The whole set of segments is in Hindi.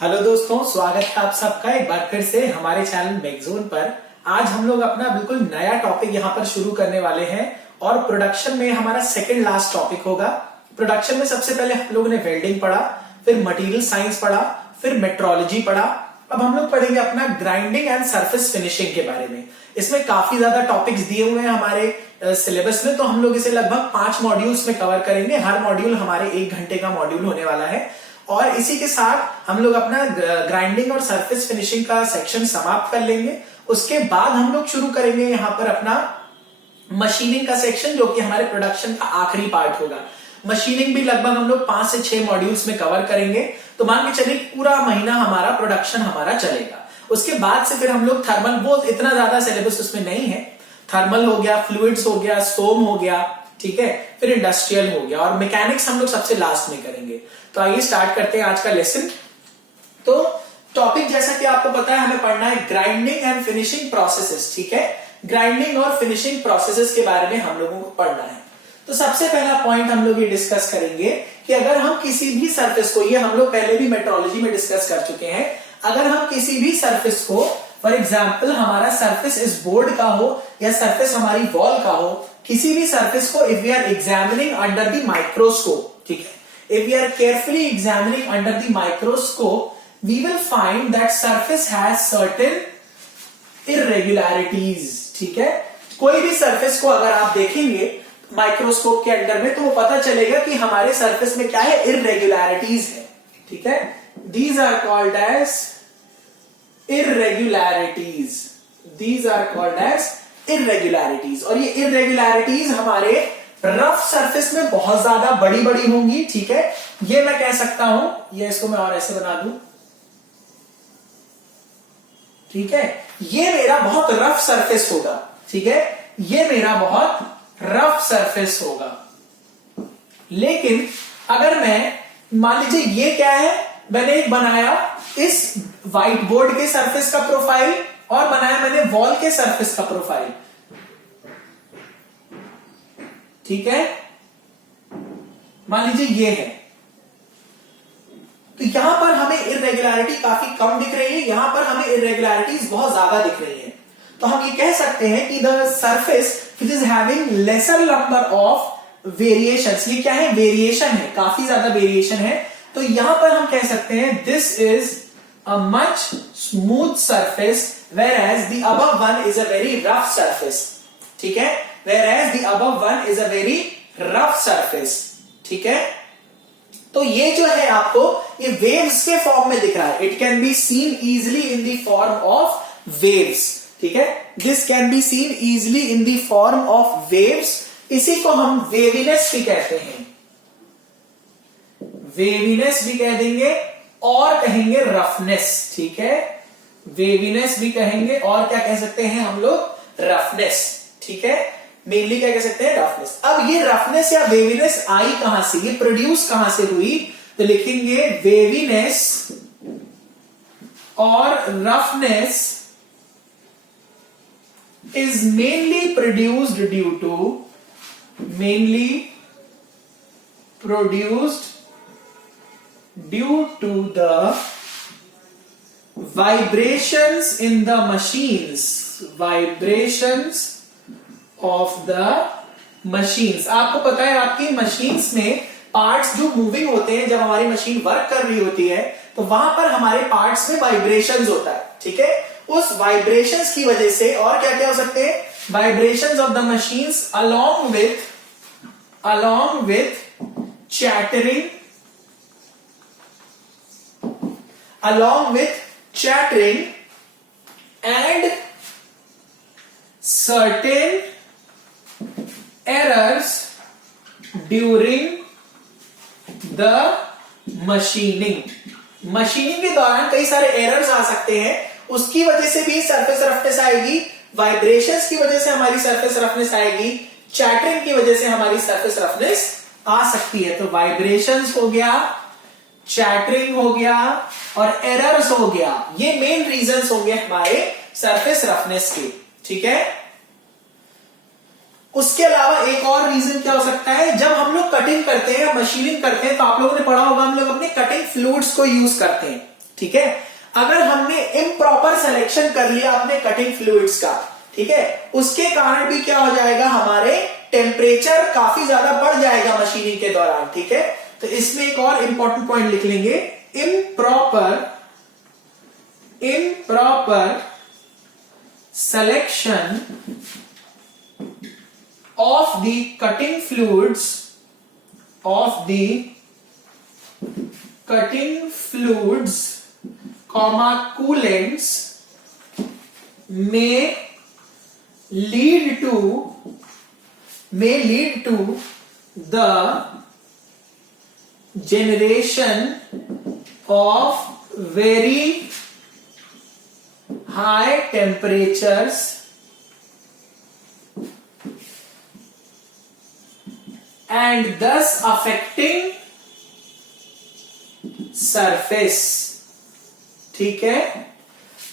हेलो दोस्तों, स्वागत है आप सबका एक बार फिर से हमारे चैनल मेगजोन पर। आज हम लोग अपना बिल्कुल नया टॉपिक यहाँ पर शुरू करने वाले हैं और प्रोडक्शन में हमारा सेकंड लास्ट टॉपिक होगा। प्रोडक्शन में सबसे पहले हम लोगों ने वेल्डिंग पढ़ा, फिर मटेरियल साइंस पढ़ा, फिर मेट्रोलॉजी पढ़ा। अब हम लोग पढ़ेंगे अपना ग्राइंडिंग एंड सरफेस फिनिशिंग के बारे में। इसमें काफी ज्यादा टॉपिक्स दिए हुए हैं हमारे सिलेबस में, तो हम लोग इसे लगभग 5 मॉड्यूल्स में कवर करेंगे। हर मॉड्यूल हमारे 1 घंटे का मॉड्यूल होने वाला है और इसी के साथ हम लोग अपना ग्राइंडिंग और सरफेस फिनिशिंग का सेक्शन समाप्त कर लेंगे। उसके बाद हम लोग शुरू करेंगे यहाँ पर अपना मशीनिंग का सेक्शन, जो कि हमारे प्रोडक्शन का आखिरी पार्ट होगा। मशीनिंग भी लगभग हम लोग 5 से 6 मॉड्यूल्स में कवर करेंगे। तो मान के चलिए पूरा महीना हमारा प्रोडक्शन हमारा चलेगा। उसके बाद से फिर हम लोग थर्मल, वो इतना ज्यादा सिलेबस उसमें नहीं है। थर्मल हो गया, फ्लूइड्स हो गया, स्टोम हो गया, ठीक है, फिर इंडस्ट्रियल हो गया और मैकेनिक्स हम लोग सबसे लास्ट में करेंगे। तो आइए स्टार्ट करते हैं आज का लेसन। तो टॉपिक जैसा कि आपको पता है हमें पढ़ना है ग्राइंडिंग एंड फिनिशिंग प्रोसेसेस, ठीक है। ग्राइंडिंग और फिनिशिंग प्रोसेसेस के बारे में हम लोगों को पढ़ना है। तो सबसे पहला पॉइंट हम लोग ये डिस्कस करेंगे कि अगर हम किसी भी सरफेस को, ये हम लोग पहले भी मेट्रोलॉजी में डिस्कस कर चुके हैं, अगर हम किसी भी सरफेस को, फॉर एग्जाम्पल हमारा सरफेस इस बोर्ड का हो या सरफेस हमारी वॉल का हो, किसी भी सरफेस को if we are examining under the microscope, ठीक है, if we are carefully examining under the microscope, we will find that surface has certain irregularities, ठीक है। कोई भी सरफेस को अगर आप देखेंगे माइक्रोस्कोप के अंडर में तो वो पता चलेगा कि हमारे सरफेस में क्या है, irregularities है, ठीक है। These are called as irregularities. These are called as irregularities. और ये irregularities हमारे रफ सरफेस में बहुत ज्यादा बड़ी बड़ी होंगी, ठीक है। ये मैं कह सकता हूं, ये इसको मैं और ऐसे बना दूं, ठीक है। ये मेरा बहुत रफ सरफेस होगा, ठीक है, ये मेरा बहुत रफ सरफेस होगा। लेकिन अगर मैं, मान लीजिए ये क्या है, मैंने एक बनाया इस व्हाइट बोर्ड के सरफेस का प्रोफाइल और बनाया मैंने वॉल के सरफेस का प्रोफाइल, ठीक है। मान लीजिए ये है, तो यहां पर हमें इरेगुलरिटी काफी कम दिख रही है, यहां पर हमें इरेगुलरिटीज बहुत ज्यादा दिख रही है। तो हम ये कह सकते हैं कि the surface which is having laser number of variations, ये क्या है, वेरिएशन है, काफी ज्यादा वेरिएशन है। तो यहां पर हम कह सकते हैं this is a much smooth surface whereas the above one is a very rough surface, ठीक है, whereas the above one is a very rough surface, ठीक है। तो ये जो है आपको ये वेव्स के फॉर्म में दिख रहा है, it can be seen easily in the form of waves, ठीक है। This can be seen easily in the form of waves. इसी को हम वेवीनेस भी कहते हैं, वेवीनेस भी कह देंगे और कहेंगे रफनेस, ठीक है। वेवीनेस भी कहेंगे और क्या कह सकते हैं हम लोग, रफनेस, ठीक है। मेनली क्या कह सकते हैं, रफनेस। अब ये रफनेस या वेवीनेस आई कहां से, ये प्रोड्यूस कहां से हुई, तो लिखेंगे वेवीनेस और roughness is mainly produced due to, mainly produced due to the vibrations in the machines, vibrations of the machines। आपको पता है आपकी मशीन्स में पार्ट्स जो मूविंग होते हैं, जब हमारी मशीन वर्क कर रही होती है तो वहां पर हमारे पार्ट्स में वाइब्रेशंस होता है, ठीक है। उस वाइब्रेशंस की वजह से और क्या क्या हो सकते हैं, vibrations of the machines along with chattering and certain errors during the machining। Machining के दौरान कई सारे एरर्स आ सकते हैं, उसकी वजह से भी सरफेस रफनेस आएगी, वाइब्रेशंस की वजह से हमारी सरफेस रफनेस आएगी, चैटरिंग की वजह से हमारी सरफेस रफनेस आ सकती है। तो वाइब्रेशंस हो गया, चैटरिंग हो गया और एरर्स हो गया, ये मेन रीजंस होंगे हमारे सरफेस रफनेस के, ठीक है। उसके अलावा एक और रीजन क्या हो सकता है, जब हम लोग कटिंग करते हैं या मशीनिंग करते हैं तो आप लोगों ने पढ़ा होगा हम लोग अपने कटिंग फ्लूइड्स को यूज करते हैं, ठीक है। अगर हमने इम्प्रॉपर सिलेक्शन कर लिया अपने कटिंग फ्लूइड्स का, ठीक है, उसके कारण भी क्या हो जाएगा, हमारे टेम्परेचर काफी ज्यादा बढ़ जाएगा मशीनिंग के दौरान, ठीक है। तो इसमें एक और इंपॉर्टेंट पॉइंट लिख लेंगे, improper selection of the cutting fluids comma coolants may lead to the generation of very high temperatures and thus affecting surface, ठीक है,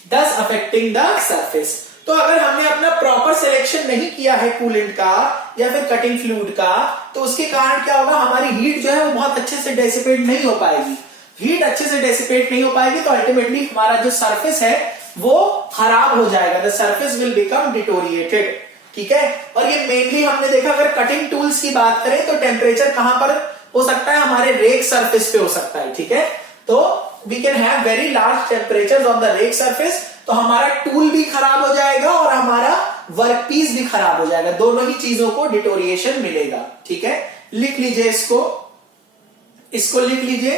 thus affecting the surface। तो अगर हमने अपना प्रॉपर सिलेक्शन नहीं किया है कूलेंट का या फिर कटिंग फ्लूइड का, तो उसके कारण क्या होगा, हमारी हीट जो है वो बहुत अच्छे से डेसिपेट नहीं हो पाएगी। हीट अच्छे से डेसिपेट नहीं हो पाएगी तो अल्टीमेटली हमारा जो सरफेस है वो खराब हो जाएगा, the surface will become deteriorated, ठीक है। और ये मेनली हमने देखा, अगर कटिंग टूल्स की बात करें तो टेम्परेचर कहां पर हो सकता है, हमारे रेक सरफेस पे हो सकता है, ठीक है। तो we can have very large temperature on the rake surface, तो हमारा टूल भी खराब हो जाएगा और हमारा वर्कपीस भी खराब हो जाएगा, दोनों ही चीजों को डिटोरिएशन मिलेगा, ठीक है। लिख लीजिए इसको लिख लीजिए।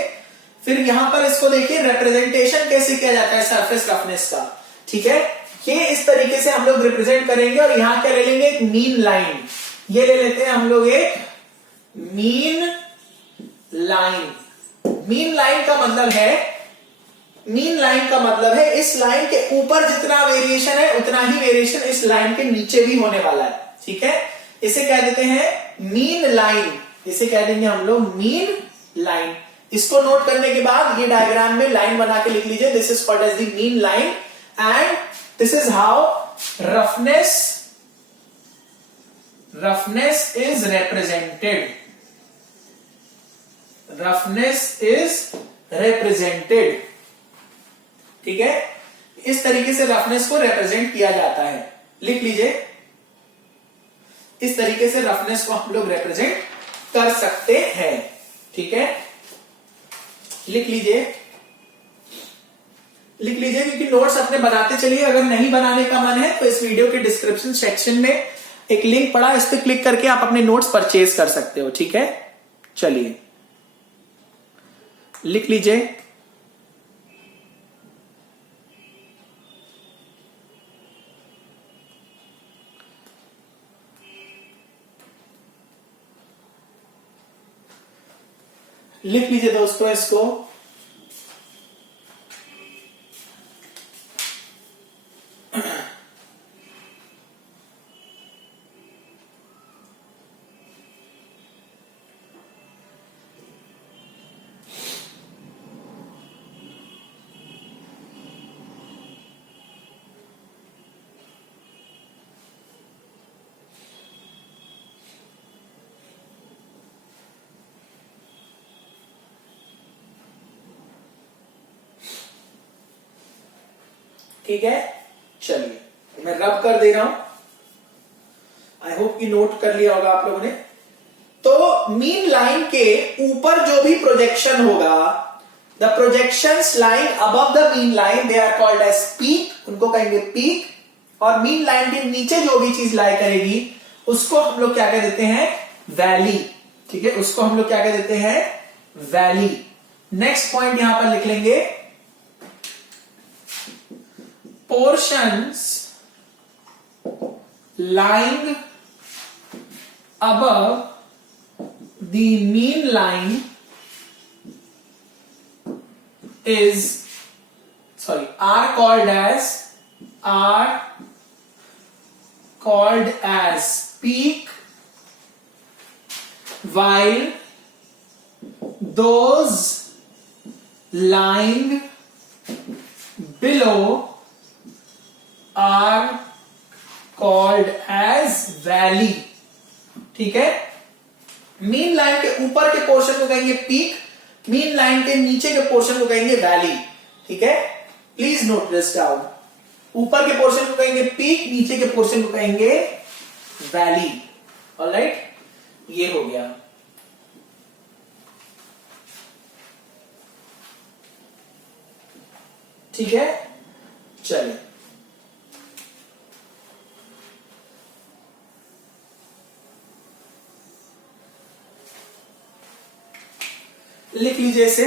फिर यहां पर इसको देखिए, रिप्रेजेंटेशन कैसे किया जाता है सरफेस रफनेस का, ठीक है। ये इस तरीके से हम लोग रिप्रेजेंट करेंगे और यहां क्या ले लेंगे, एक मीन लाइन, ये ले लेते हैं हम लोग एक मीन लाइन। मीन लाइन का मतलब है इस लाइन के ऊपर जितना वेरिएशन है उतना ही वेरिएशन इस लाइन के नीचे भी होने वाला है, ठीक है। इसे कह देते हैं मीन लाइन, इसे कह देंगे हम लोग मीन लाइन। इसको नोट करने के बाद ये डायग्राम में लाइन बना के लिख लीजिए, this is called as the mean line and this is how roughness is represented, ठीक है। इस तरीके से रफनेस को रिप्रेजेंट किया जाता है, लिख लीजिए। इस तरीके से रफनेस को हम लोग रिप्रेजेंट कर सकते हैं, ठीक है। लिख लीजिए क्योंकि नोट्स अपने बनाते चलिए। अगर नहीं बनाने का मन है तो इस वीडियो के डिस्क्रिप्शन सेक्शन में एक लिंक पड़ा, इस पर क्लिक करके आप अपने नोट्स परचेज कर सकते हो, ठीक है। चलिए लिख लीजिए। लिख लीजिए दोस्तों इसको। ठीक है, चलिए मैं रब कर दे रहा हूं। आई होप कि नोट कर लिया होगा आप लोगों ने। तो मीन लाइन के ऊपर जो भी प्रोजेक्शन होगा, the projections line above the mean line, they are called as peak, उनको कहेंगे पीक। और मीन लाइन के नीचे जो भी चीज लाई करेगी उसको हम लोग क्या कह देते हैं, वैली, ठीक है, उसको हम लोग क्या कह देते हैं, वैली। नेक्स्ट पॉइंट यहां पर लिख लेंगे, portions lying above the mean line are called as peak, while those lying below are called as valley, ठीक है। मीन लाइन के ऊपर के पोर्शन को कहेंगे पीक, मीन लाइन के नीचे के पोर्शन को कहेंगे वैली। ठीक है, प्लीज नोट दिस डाउन। ऊपर के पोर्शन को कहेंगे पीक, नीचे के पोर्शन को कहेंगे वैली। ऑलराइट, ये हो गया। ठीक है, चलिए लिख लीजिए इसे।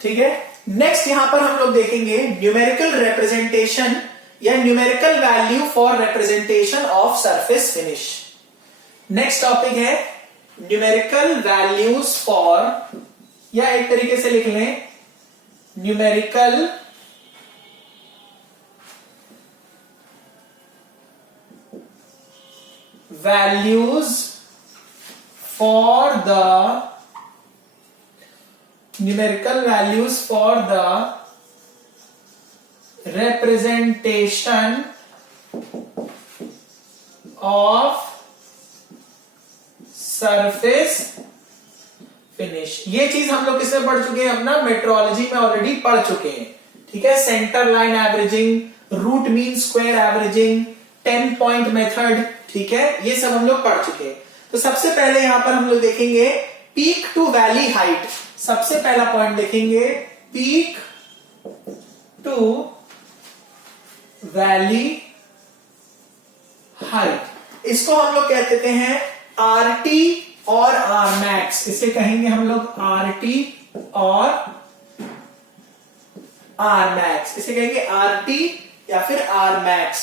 ठीक है, नेक्स्ट यहां पर हम लोग देखेंगे न्यूमेरिकल रिप्रेजेंटेशन या numerical value for representation of surface finish. Next topic है न्यूमेरिकल वैल्यूज फॉर, या एक तरीके से लिख लें numerical values for the representation of surface finish। ये चीज हम लोग किसमें पढ़ चुके हैं, अपना मेट्रोलॉजी में ऑलरेडी पढ़ चुके हैं। ठीक है, centre line averaging, root mean square averaging, 10 point method. ठीक है, ये सब हम लोग पढ़ चुके हैं। तो सबसे पहले यहां पर हम लोग देखेंगे पीक टू वैली हाइट। सबसे पहला पॉइंट देखेंगे पीक टू वैली हाइट। इसको हम लोग कह देते हैं आरटी और आर मैक्स। इसे कहेंगे हम लोग आरटी और आर मैक्स। इसे कहेंगे आरटी या फिर आर मैक्स।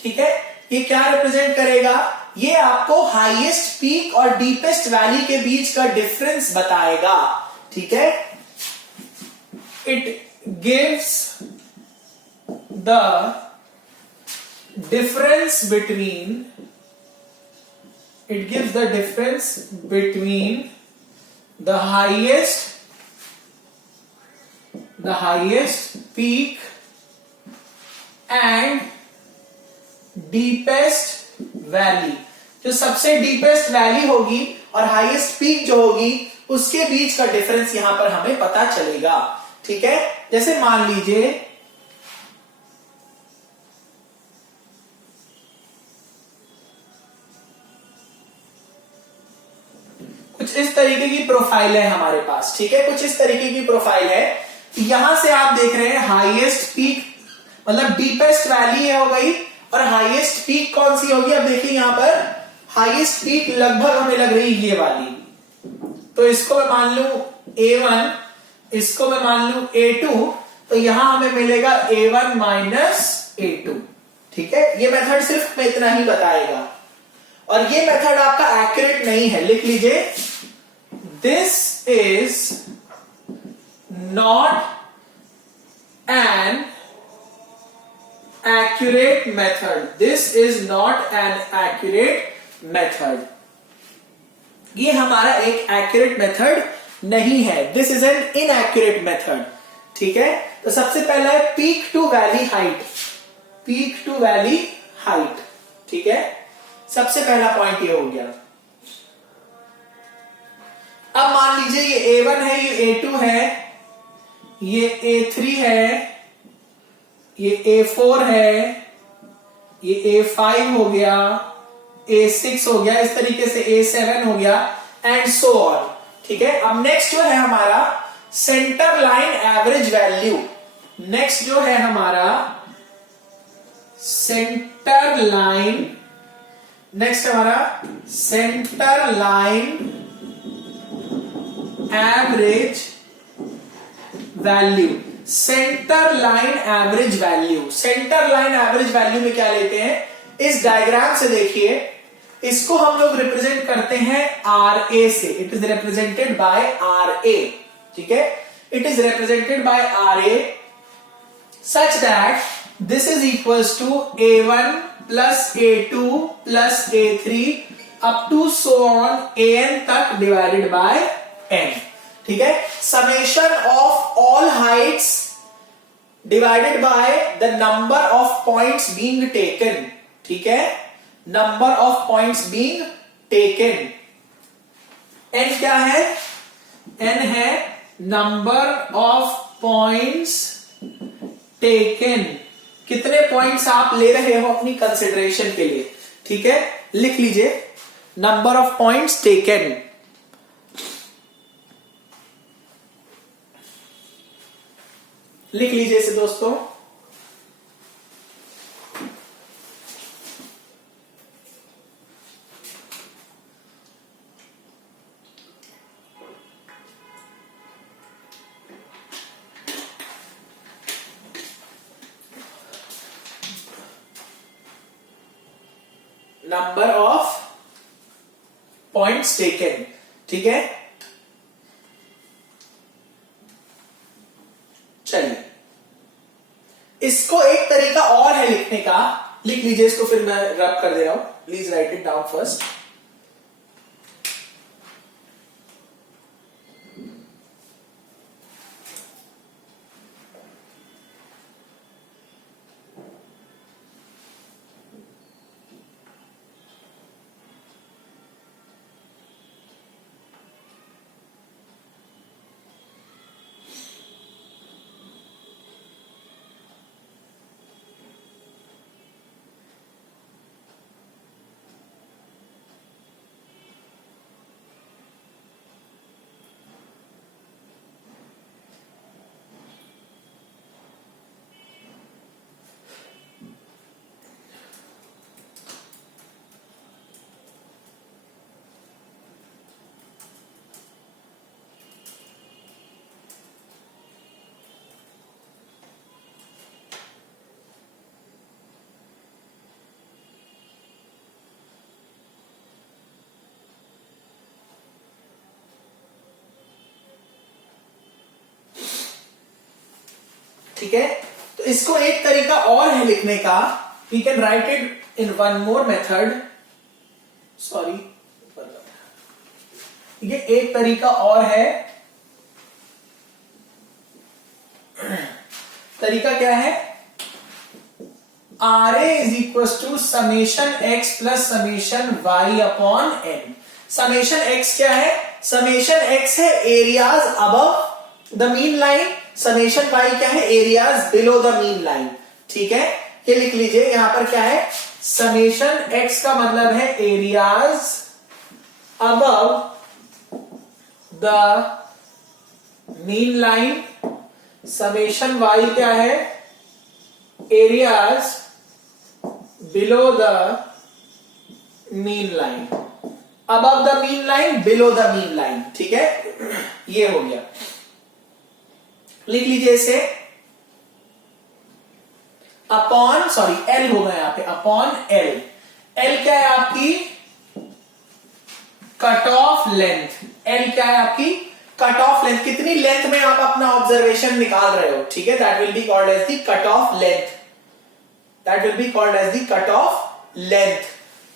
ठीक है, ये क्या रिप्रेजेंट करेगा, ये आपको हाईएस्ट पीक और डीपेस्ट वैली के बीच का डिफरेंस बताएगा। ठीक है, it gives the difference between the highest peak and deepest valley। जो सबसे डीपेस्ट वैली होगी और हाईएस्ट पीक जो होगी उसके बीच का डिफरेंस यहां पर हमें पता चलेगा। ठीक है, जैसे मान लीजिए कुछ इस तरीके की प्रोफाइल है हमारे पास। ठीक है, कुछ इस तरीके की प्रोफाइल है। यहां से आप देख रहे हैं हाईएस्ट पीक मतलब डीपेस्ट वैली हो गई, और हाईएस्ट पीक कौन सी होगी। अब देखिए यहां पर हाईएस्ट पीक लगभग हमें लग रही है ये वाली, तो इसको मैं मान लू A1, इसको मैं मान लू A2, तो यहां हमें मिलेगा A1 माइनस A2। ठीक है, ये मेथड सिर्फ हमें इतना ही बताएगा, और ये मेथड आपका एक्यूरेट नहीं है। लिख लीजिए, this is not an accurate method। This is not an accurate method। ये हमारा एक accurate method नहीं है। This is an inaccurate method। ठीक है, तो सबसे पहला है peak to valley height। peak to valley height। ठीक है, सबसे पहला पॉइंट ये हो गया। अब मान लीजिए ये A1 है, ये A2 है, ये A3 है, ये A4 है, ये A5 हो गया, A6 हो गया, इस तरीके से A7 हो गया, एंड सो ऑन। ठीक है, अब नेक्स्ट जो है हमारा centre line average value. Next जो है हमारा सेंटर लाइन, नेक्स्ट हमारा centre line average value. Centre line average value, centre line average value में क्या लेते हैं, इस डायग्राम से देखिए, इसको हम लोग रिप्रेजेंट करते हैं RA से। It is represented by RA। ठीक है, it is represented by RA such that this is equals to A1 plus A2 plus A3 up to so on AN तक डिवाइडेड बाय N। ठीक है, summation of all heights divided by the number of points being taken. ठीक है, number of points being taken. N क्या है? एन है नंबर ऑफ पॉइंट्स टेकन, कितने पॉइंट्स आप ले रहे हो अपनी कंसिडरेशन के लिए। ठीक है, लिख लीजिए नंबर ऑफ पॉइंट्स टेकन। लिख लीजिए इसे दोस्तों। Number of points taken. ठीक है, चलिए इसको एक तरीका और है लिखने का, लिख लीजिए इसको, फिर मैं रब कर दे रहा हूं। Please right it down first. ठीक है, तो इसको एक तरीका और है लिखने का। We can write it in one more method. Sorry, ये एक तरीका और है। तरीका क्या है? R A is equal to summation X plus summation Y upon N. Summation X क्या है? समेशन एक्स है areas above the mean line, summation Y क्या है? Areas below the mean line. ठीक है, ये लिख लीजिए। यहां पर क्या है? समेशन एक्स का मतलब है areas above the mean line, summation Y क्या है? Areas below the mean line, above the mean line, below the mean line. ठीक है, ये हो गया। लिख लीजिए इसे अपॉन, सॉरी एल होगा यहां पे, अपॉन एल। एल क्या है आपकी? Cut off length. एल क्या है आपकी? Cut off length. कितनी लेंथ में आप अपना ऑब्जर्वेशन निकाल रहे हो। ठीक है, that will be called as the cut off length. That will be called as the cut off length,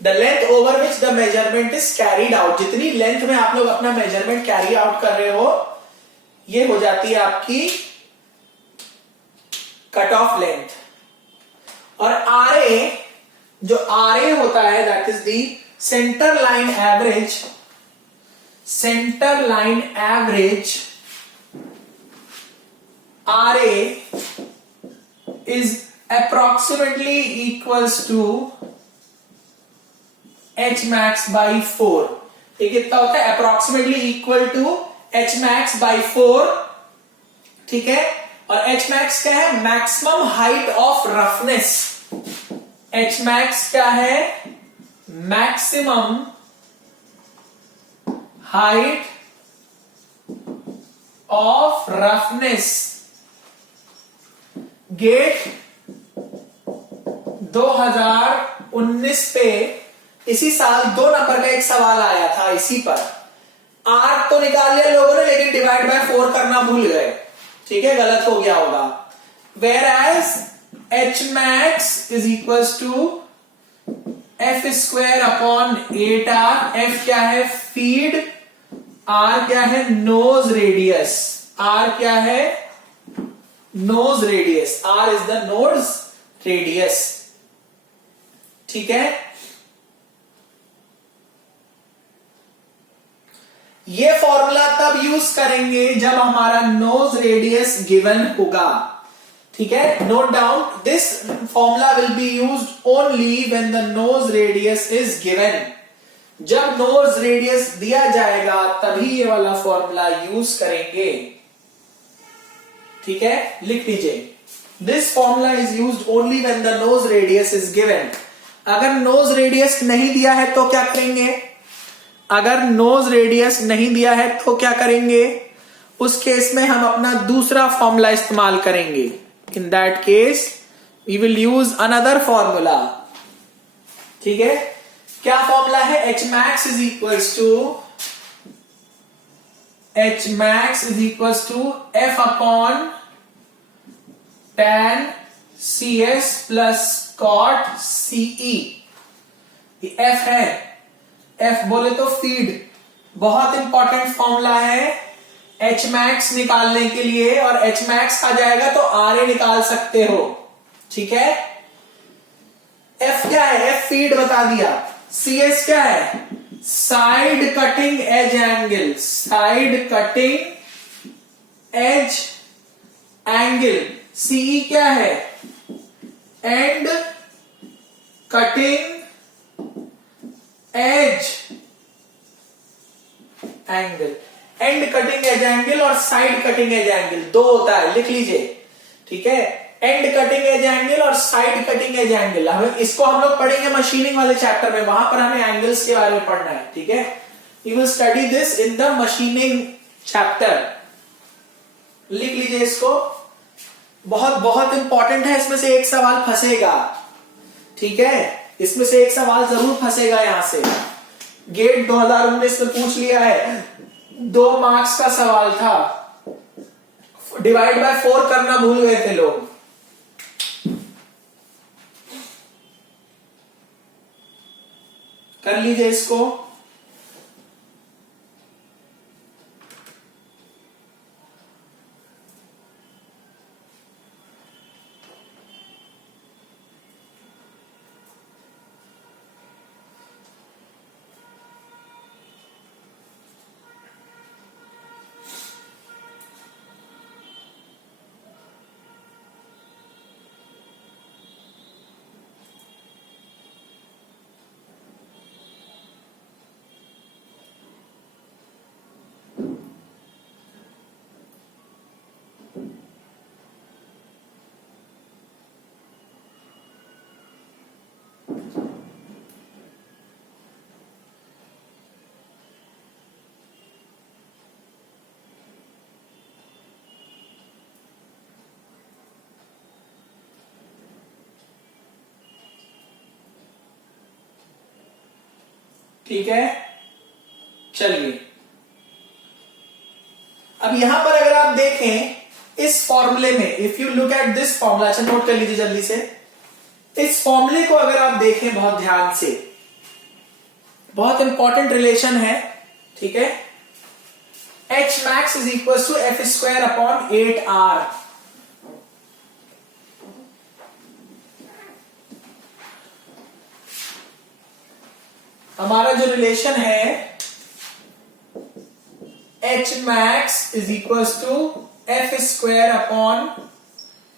the length over which the measurement is carried out. जितनी लेंथ में आप लोग अपना मेजरमेंट कैरी आउट कर रहे हो, ये हो जाती है आपकी कट ऑफ लेंथ। और आर ए, जो आर ए होता है that is the centre line average. Centre line average R A is approximately equals to h max by 4। ये कितना होता है? Approximately equal to h max by 4। ठीक है, और एच मैक्स क्या है? Maximum height of roughness. H max क्या है? Maximum height of roughness. GATE 2019 पे इसी साल 2 नंबर का एक सवाल आया था इसी पर। आर तो निकाल लिया लोगों ने, लेकिन डिवाइड बाय 4 करना भूल गए। ठीक है, गलत हो गया होगा। Whereas h max is equal to F square upon 8r। F क्या है? फीड। आर क्या है? Nose radius. आर क्या है? Nose radius. R is the nose radius. ठीक है, ये फॉर्मूला तब यूज करेंगे जब हमारा नोज रेडियस गिवन होगा, ठीक है। Note down, this formula will be used only when the nose radius is given. जब नोज रेडियस दिया जाएगा तभी ये वाला फॉर्मूला यूज करेंगे, ठीक है। लिख लीजिए, this formula is used only when the nose radius is given. अगर नोज रेडियस नहीं दिया है तो क्या करेंगे? अगर नोज रेडियस नहीं दिया है तो क्या करेंगे? उस केस में हम अपना दूसरा फॉर्मूला इस्तेमाल करेंगे। In that case we will use another formula, ठीक है। क्या फॉर्मूला है? H max is equals to f upon tan CS plus cot CE। F है, एफ बोले तो फीड, बहुत इंपॉर्टेंट फॉर्मूला है एच मैक्स निकालने के लिए, और एच मैक्स आ जाएगा तो RA निकाल सकते हो, ठीक है। एफ क्या है? एफ फीड बता दिया। CS क्या है? Side cutting edge angle, side cutting edge angle. CE क्या है? And cutting edge angle. And cutting edge angle और साइड कटिंग एज एंगल दो होता है, लिख लीजिए, ठीक है। एंड कटिंग एज एंगल और साइड कटिंग एज एंगल, हमें इसको हम लोग पढ़ेंगे मशीनिंग वाले चैप्टर में, वहां पर हमें एंगल्स के बारे में पढ़ना है, ठीक है। You will study this in the machining chapter. लिख लीजिए इसको, बहुत बहुत इंपॉर्टेंट है। इसमें से एक सवाल फंसेगा, ठीक है, इसमें से एक सवाल जरूर फंसेगा। यहां से गेट 2019 में पूछ लिया है, 2 मार्क्स का सवाल था, डिवाइड बाय 4 करना भूल गए थे लोग। कर लीजिए इसको। ठीक है, चलिए अब यहां पर अगर आप देखें इस फॉर्मूले में, if you look at this formula, अच्छा नोट कर लीजिए जल्दी से। इस फॉर्मूले को अगर आप देखें बहुत ध्यान से, बहुत इंपॉर्टेंट रिलेशन है, ठीक है। H max is equal to F square upon 8R। हमारा जो रिलेशन है H max is equal to F square upon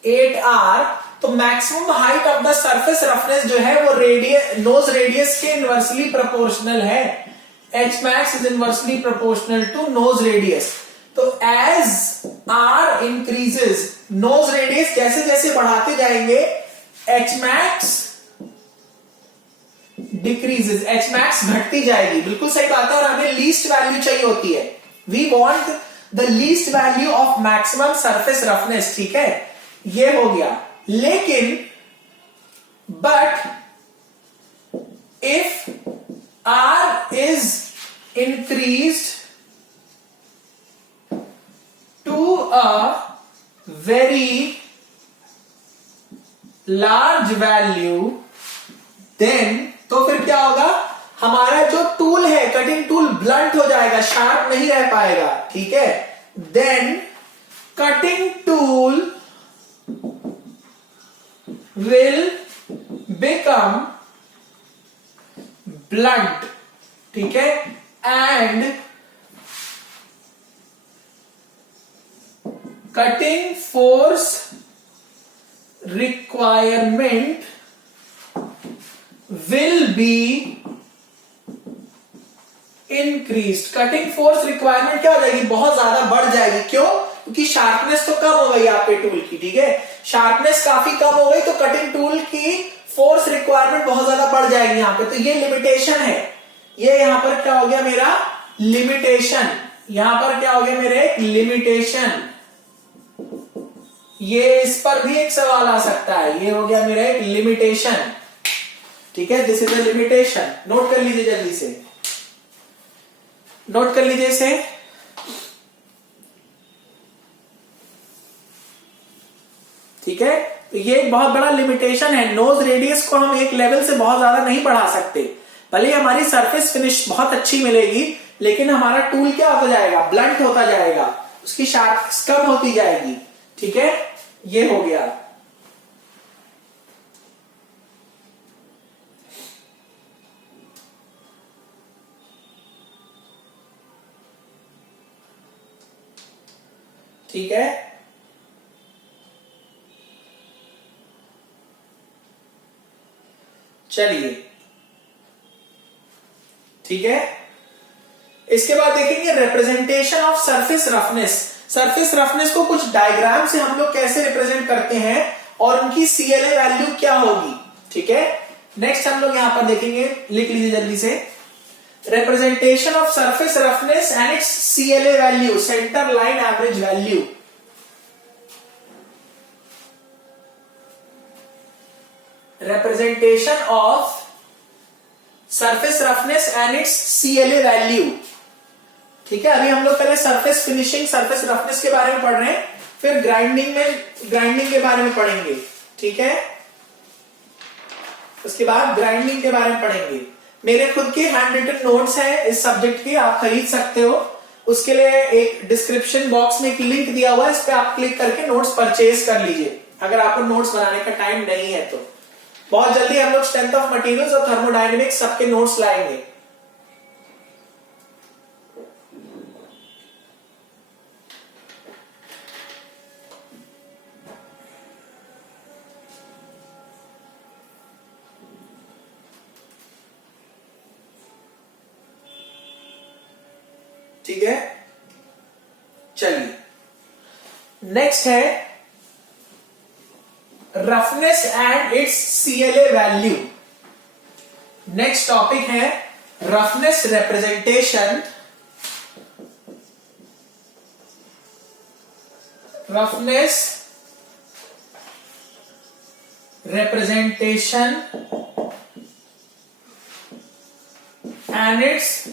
8R, तो maximum height of the surface roughness जो है वो नोज रेडियस के इनवर्सली प्रोपोर्शनल है। H max is inversely proportional to nose radius. तो as R increases, nose radius जैसे जैसे बढ़ाते जाएंगे H max decreases, H max घटती जाएगी। बिल्कुल सही बात है, और हमें लीस्ट वैल्यू चाहिए होती है। We want the least value of maximum surface roughness, ठीक है, ये हो गया। लेकिन but if R is increased to a very large value, then तो फिर क्या होगा, हमारा जो टूल है कटिंग टूल ब्लंट हो जाएगा, शार्प नहीं रह पाएगा, ठीक है। Then cutting tool will become blunt, ठीक है, and cutting force requirement will be increased. Cutting force requirement क्या हो जाएगी, बहुत ज्यादा बढ़ जाएगी। क्यों? क्योंकि शार्पनेस तो कम हो गई आपके टूल की, ठीक है, शार्पनेस काफी कम हो गई, तो कटिंग टूल की फोर्स रिक्वायरमेंट बहुत ज्यादा बढ़ जाएगी यहाँ पे। तो ये लिमिटेशन है, ये यहां पर क्या हो गया मेरा लिमिटेशन, यहां पर क्या हो गया मेरे लिमिटेशन। ये इस पर भी एक सवाल आ सकता है, ये हो गया मेरा एक लिमिटेशन, ठीक है, this is a limitation. Note कर लीजिए, जल्दी से नोट कर लीजिए इसे। ठीक है, तो ये एक बहुत बड़ा लिमिटेशन है। नोज रेडियस को हम एक लेवल से बहुत ज्यादा नहीं बढ़ा सकते, भले हमारी सरफेस फिनिश बहुत अच्छी मिलेगी, लेकिन हमारा टूल क्या होता जाएगा, ब्लंट होता जाएगा, उसकी शार्पनेस कम होती जाएगी। ठीक है, ये हो गया। ठीक है, चलिए, ठीक है, इसके बाद देखेंगे representation of surface roughness. Surface roughness को कुछ डायग्राम से हम लोग कैसे रिप्रेजेंट करते हैं और उनकी CLA वैल्यू क्या होगी। ठीक है, नेक्स्ट हम लोग यहां पर देखेंगे, लिख लीजिए जल्दी से, representation of surface roughness and its CLA value, centre line average value. Representation of surface roughness and its CLA value. ठीक है, अभी हम लोग पहले सरफेस फिनिशिंग, सरफेस रफनेस के बारे में पढ़ रहे हैं, फिर ग्राइंडिंग के बारे में पढ़ेंगे। ठीक है, उसके बाद ग्राइंडिंग के बारे में पढ़ेंगे। मेरे खुद के हैंड रिटन नोट्स हैं इस सब्जेक्ट के, आप खरीद सकते हो। उसके लिए एक डिस्क्रिप्शन बॉक्स में एक लिंक दिया हुआ है, इस पे आप क्लिक करके नोट्स परचेज कर लीजिए, अगर आपको नोट्स बनाने का टाइम नहीं है तो। बहुत जल्दी हम लोग स्ट्रेंथ ऑफ मटेरियल्स और थर्मोडायनेमिक्स सबके नोट्स लाएंगे। ठीक है, चलिए, नेक्स्ट है roughness and its CLA value. Next topic है roughness representation, roughness representation and its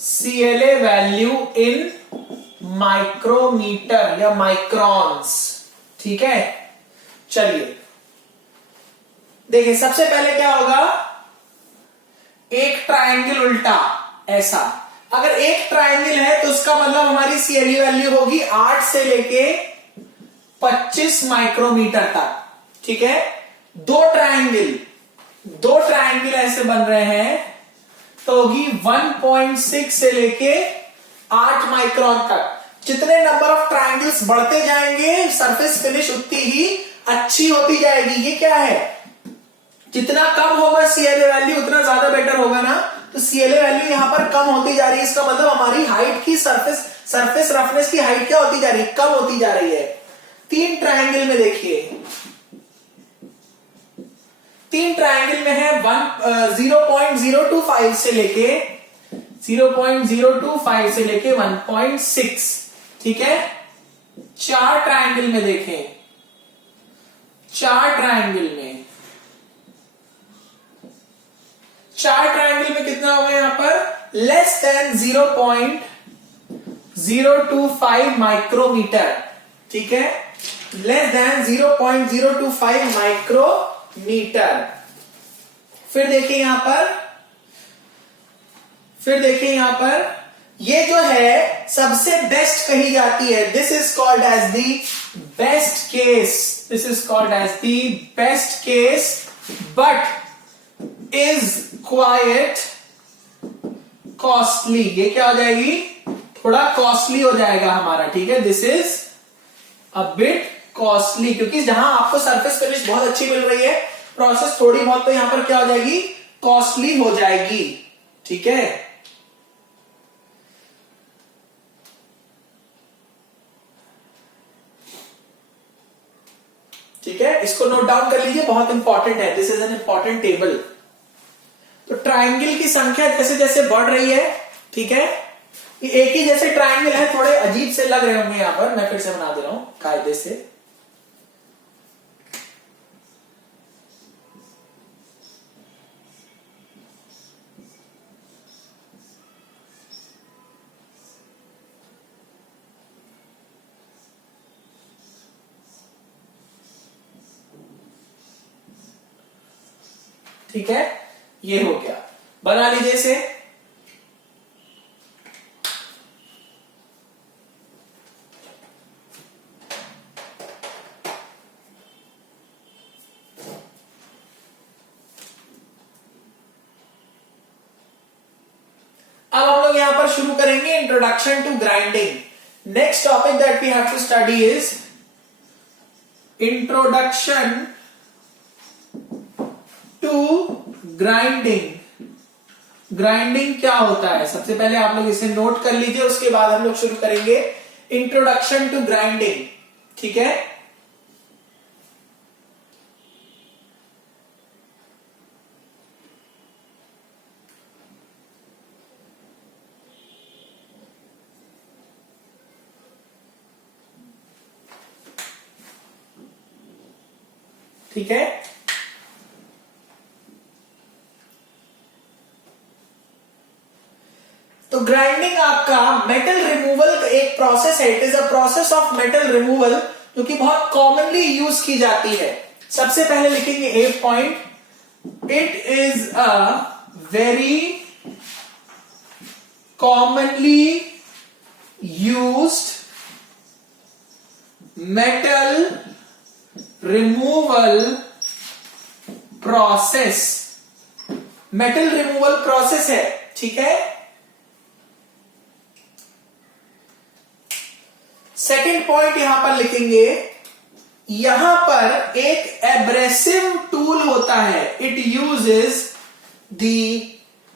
CLA value in micrometre या माइक्रॉन्स। ठीक है, चलिए देखिए, सबसे पहले क्या होगा, एक ट्रायंगल उल्टा ऐसा, अगर एक ट्रायंगल है तो उसका मतलब हमारी CLA वैल्यू होगी 8 से लेके 25 माइक्रोमीटर तक। ठीक है, दो ट्रायंगल ऐसे बन रहे हैं तो होगी 1.6 से लेके 8 माइक्रोन तक। जितने नंबर ऑफ ट्रायंगल्स बढ़ते जाएंगे सरफेस फिनिश उतनी ही अच्छी होती जाएगी। ये क्या है, जितना कम होगा CLA वैल्यू उतना ज्यादा बेटर होगा ना, तो CLA वैल्यू यहां पर कम होती जा रही है, इसका मतलब हमारी हाइट की सरफेस रफनेस की हाइट क्या होती जा रही है, कम होती जा रही है। 3 ट्रायंगल में देखिए, 3 ट्रायंगल में है 0.025 से लेके 1.6। ठीक है, 4 ट्रायंगल में देखें, 4 ट्रायंगल में कितना होगा यहां पर, लेस देन 0.025 माइक्रोमीटर। ठीक है, लेस देन 0.025 माइक्रोमीटर। फिर देखिए यहां पर ये जो है सबसे बेस्ट कही जाती है, this is called as the best case, but is quite costly. ये क्या हो जाएगी, थोड़ा कॉस्टली हो जाएगा हमारा। ठीक है, this is a bit costly, क्योंकि जहां आपको सरफेस फिनिश बहुत अच्छी मिल रही है, प्रोसेस थोड़ी बहुत तो यहां पर क्या हो जाएगी, कॉस्टली हो जाएगी। ठीक है, ठीक है, इसको नोट डाउन कर लीजिए, बहुत इंपॉर्टेंट है, this is an important table. तो ट्राइंगल की संख्या जैसे जैसे बढ़ रही है, ठीक है, ये एक ही जैसे ट्राइंगल है, थोड़े अजीब से लग रहे होंगे यहां पर, मैं फिर से बना दे रहा हूं कायदे से। ठीक है, ये हो गया, बना लीजिए इसे। अब हम लोग यहां पर शुरू करेंगे introduction to grinding. Next topic that we have to study is introduction to grinding. Grinding क्या होता है, सबसे पहले आप लोग इसे नोट कर लीजिए, उसके बाद हम लोग शुरू करेंगे इंट्रोडक्शन टू ग्राइंडिंग। ठीक है, ठीक है, तो ग्राइंडिंग आपका मेटल रिमूवल का एक प्रोसेस है। It is a process of metal removal, जो कि बहुत कॉमनली यूज की जाती है। सबसे पहले लिखेंगे A point, it is a very commonly used metal removal process. Metal removal process है, ठीक है। सेकंड पॉइंट यहां पर लिखेंगे, यहां पर एक एब्रेसिव टूल होता है। It uses the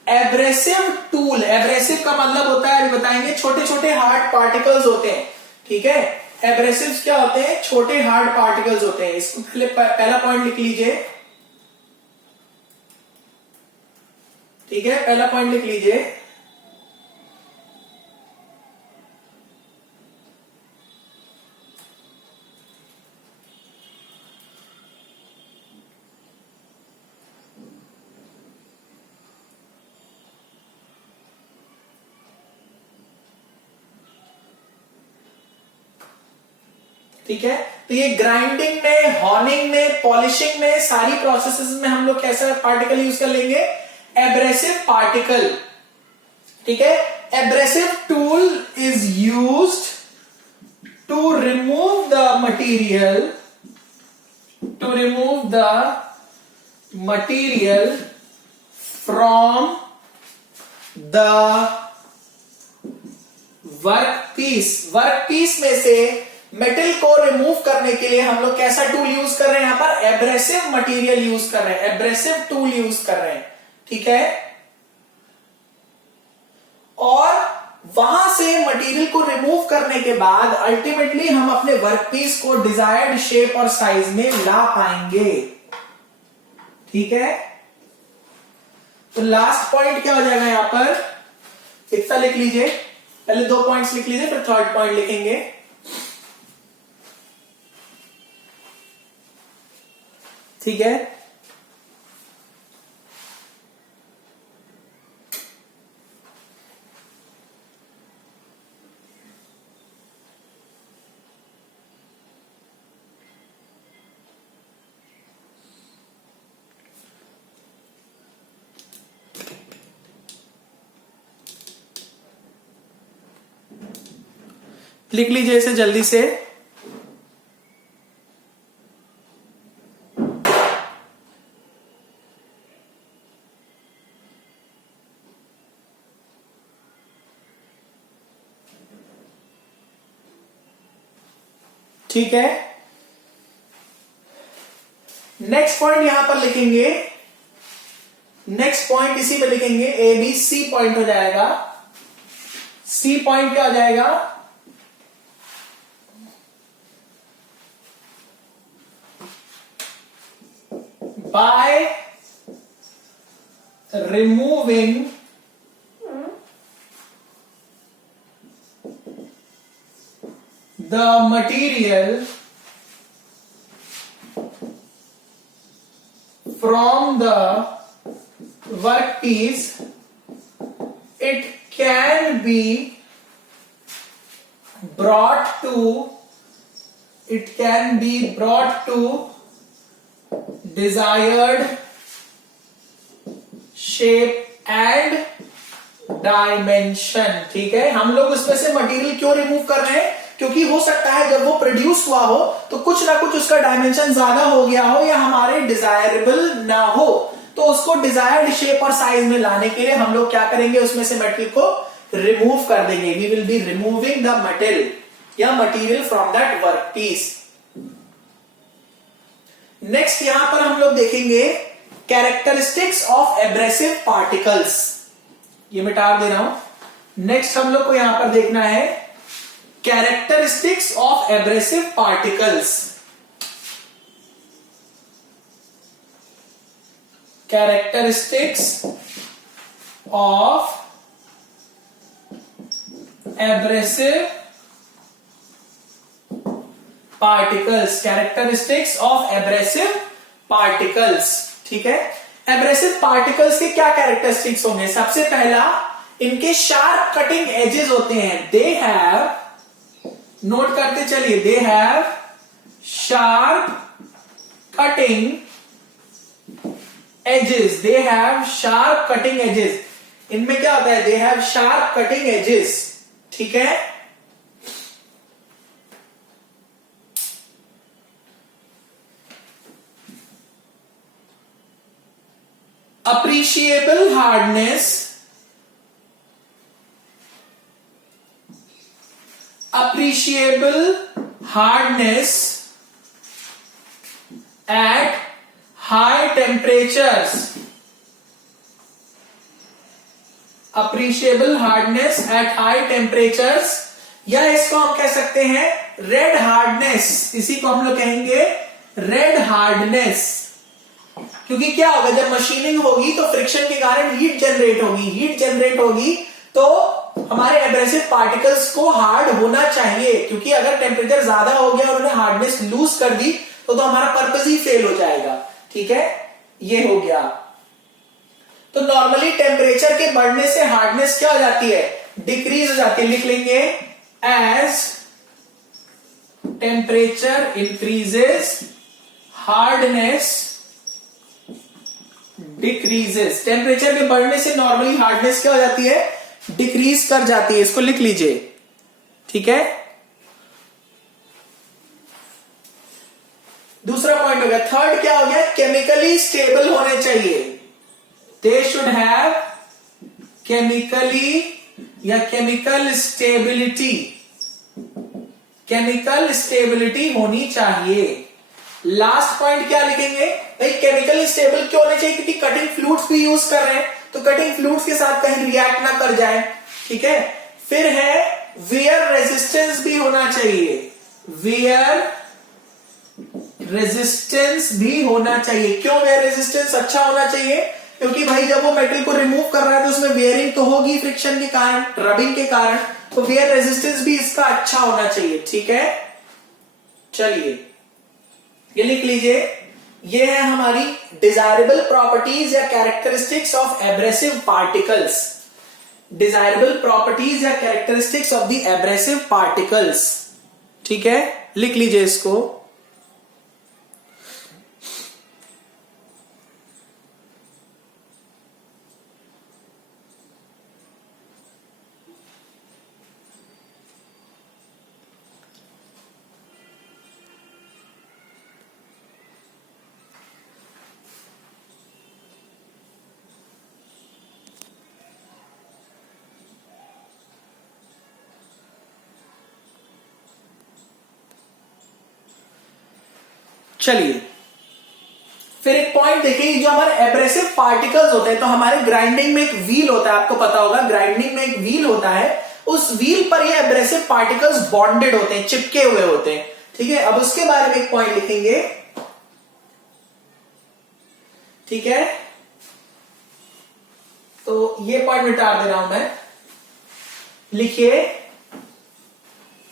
abrasive tool. Abrasive का मतलब होता है, अभी बताएंगे, छोटे छोटे हार्ड पार्टिकल्स होते हैं। ठीक है, एब्रेसिव्स क्या होते हैं, छोटे हार्ड पार्टिकल्स होते हैं। इसको पहले पहला पॉइंट लिख लीजिए। ठीक है, पहला पॉइंट लिख लीजिए। ठीक है, तो ये ग्राइंडिंग में, हॉर्निंग में, पॉलिशिंग में, सारी प्रोसेसेस में हम लोग कैसा पार्टिकल यूज कर लेंगे, एब्रेसिव पार्टिकल। ठीक है, abrasive tool is used to remove the material, from the workpiece. Workpiece में से मेटल को रिमूव करने के लिए हम लोग कैसा टूल यूज कर रहे हैं, यहां पर एब्रेसिव मटेरियल यूज कर रहे हैं, एब्रेसिव टूल यूज कर रहे हैं। ठीक है, और वहां से मटेरियल को रिमूव करने के बाद अल्टीमेटली हम अपने वर्कपीस को डिजायर्ड शेप और साइज में ला पाएंगे। ठीक है, तो लास्ट पॉइंट क्या हो जाएगा, यहां पर इतना लिख लीजिए। पहले 2 पॉइंट्स लिख लीजिए, फिर थर्ड पॉइंट लिखेंगे। ठीक है, लिख लीजिए इसे जल्दी से। ठीक है, नेक्स्ट पॉइंट यहां पर लिखेंगे, नेक्स्ट पॉइंट इसी पे लिखेंगे, ए बी सी पॉइंट हो जाएगा। सी पॉइंट क्या हो जाएगा, by removing the material from the workpiece, it can be brought to desired shape and dimension। ठीक है, हम लोग उसमें से मटेरियल क्यों रिमूव कर रहे हैं, क्योंकि हो सकता है जब वो प्रोड्यूस हुआ हो तो कुछ ना कुछ उसका डायमेंशन ज्यादा हो गया हो या हमारे डिजायरेबल ना हो, तो उसको डिजायर्ड शेप और साइज में लाने के लिए हम लोग क्या करेंगे, उसमें से मटेरियल को रिमूव कर देंगे। We will be removing the material या material from that workpiece. Next यहां पर हम लोग देखेंगे कैरेक्टरिस्टिक्स ऑफ एब्रेसिव पार्टिकल्स। ये मिटा दे रहा हूं। नेक्स्ट हम लोग को यहां पर देखना है characteristics of abrasive particles. Characteristics of abrasive particles, characteristics of abrasive particles. ठीक है, एब्रेसिव पार्टिकल्स के क्या कैरेक्टरिस्टिक्स होंगे, सबसे पहला इनके शार्प कटिंग एजेस होते हैं। दे हैव, नोट करते चलिए, they have sharp cutting edges, they have sharp cutting edges. इनमें क्या होता है, they have sharp cutting edges. ठीक है, appreciable hardness, appreciable hardness at high temperatures, appreciable hardness at high temperatures, या इसको हम कह सकते हैं रेड हार्डनेस। इसी को हम लोग कहेंगे रेड हार्डनेस, क्योंकि क्या होगा, जब मशीनिंग होगी तो फ्रिक्शन के कारण हीट जनरेट होगी, हीट जनरेट होगी तो हमारे एब्रेसिव पार्टिकल्स को हार्ड होना चाहिए, क्योंकि अगर टेम्परेचर ज्यादा हो गया और उन्हें हार्डनेस लूज कर दी तो हमारा पर्पस ही फेल हो जाएगा। ठीक है, ये हो गया। तो नॉर्मली टेम्परेचर के बढ़ने से हार्डनेस क्या हो जाती है, डिक्रीज हो जाती है। लिख लेंगे as temperature increases hardness decreases. Temperature के बढ़ने से नॉर्मली हार्डनेस क्या हो जाती है, डिक्रीज कर जाती है। इसको लिख लीजिए। ठीक है, दूसरा पॉइंट हो गया। थर्ड क्या हो गया, केमिकली स्टेबल होने चाहिए। दे शुड हैव केमिकली या केमिकल स्टेबिलिटी, केमिकल स्टेबिलिटी होनी चाहिए। लास्ट पॉइंट क्या लिखेंगे भाई, केमिकली स्टेबल क्यों होने चाहिए, क्योंकि कटिंग फ्लूइड्स भी यूज कर रहे हैं तो कटिंग फ्लूइड्स के साथ कहीं रिएक्ट ना कर जाए। ठीक है, फिर है वियर रेजिस्टेंस भी होना चाहिए, वियर रेजिस्टेंस भी होना चाहिए। क्यों वेयर रेजिस्टेंस अच्छा होना चाहिए, क्योंकि भाई जब वो मेटल को रिमूव कर रहा है तो उसमें वेयरिंग तो होगी फ्रिक्शन के कारण, रबिंग के कारण, तो वेयर रेजिस्टेंस भी इसका अच्छा होना चाहिए। ठीक है, चलिए ये लिख लीजिए। ये है हमारी डिजायरेबल प्रॉपर्टीज या characteristics of abrasive particles, desirable properties या characteristics of the abrasive particles. ठीक है, लिख लीजिए इसको। चलिए फिर एक पॉइंट देखिए, जो हमारे एब्रेसिव पार्टिकल्स होते हैं, तो हमारे ग्राइंडिंग में एक व्हील होता है, आपको पता होगा ग्राइंडिंग में एक व्हील होता है, उस व्हील पर ये एब्रेसिव पार्टिकल्स बॉन्डेड होते हैं, चिपके हुए होते हैं। ठीक है, अब उसके बारे में एक पॉइंट लिखेंगे। ठीक है, तो ये पॉइंट मिटा दे रहा हूं मैं, लिखिए,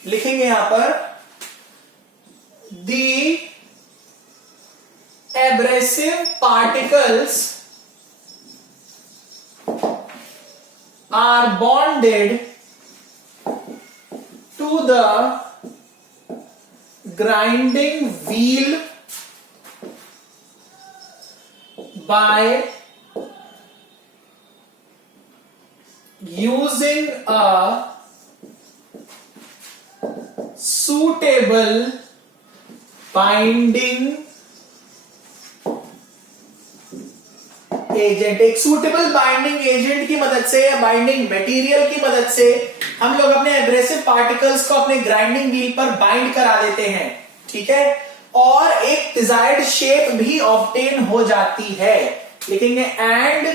लिखेंगे यहां पर दी abrasive particles are bonded to the grinding wheel by using a suitable binding agent. एक सूटेबल बाइंडिंग एजेंट की मदद से या बाइंडिंग मटेरियल की मदद से हम लोग अपने एब्रेसिव पार्टिकल्स को अपने ग्राइंडिंग व्हील पर बाइंड करा देते हैं। ठीक है, और एक डिजायर्ड शेप भी ऑब्टेन हो जाती है। लिखेंगे and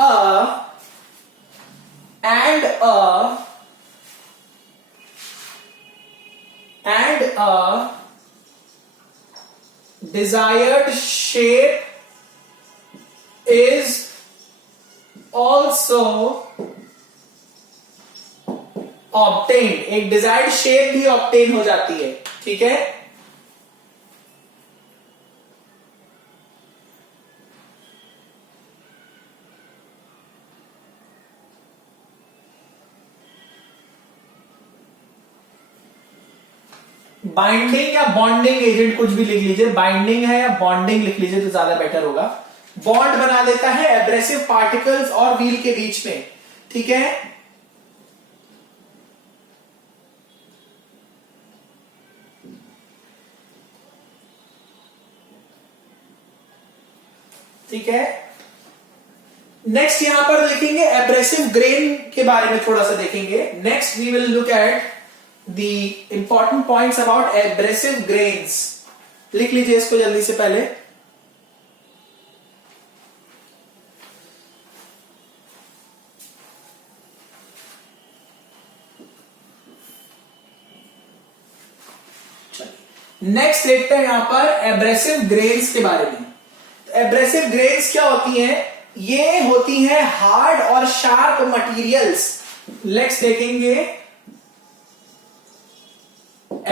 a desired shape is also obtained। एक डिजायर्ड शेप भी ऑब्टेन हो जाती है। ठीक है, बाइंडिंग या बॉन्डिंग एजेंट कुछ भी लिख लीजिए, बाइंडिंग है या बॉन्डिंग लिख लीजिए तो ज्यादा बेटर होगा। बॉन्ड बना देता है एब्रेसिव पार्टिकल्स और व्हील के बीच में। ठीक है, ठीक है, नेक्स्ट यहां पर लिखेंगे एब्रेसिव ग्रेन के बारे में थोड़ा सा देखेंगे। Next we will look at the important points about abrasive grains. लिख लीजिए इसको जल्दी से पहले। नेक्स्ट देखते हैं यहां पर एब्रेसिव ग्रेन्स के बारे में। एब्रेसिव ग्रेन्स क्या होती हैं? ये होती हैं हार्ड और शार्प मटेरियल्स। लेट्स देखेंगे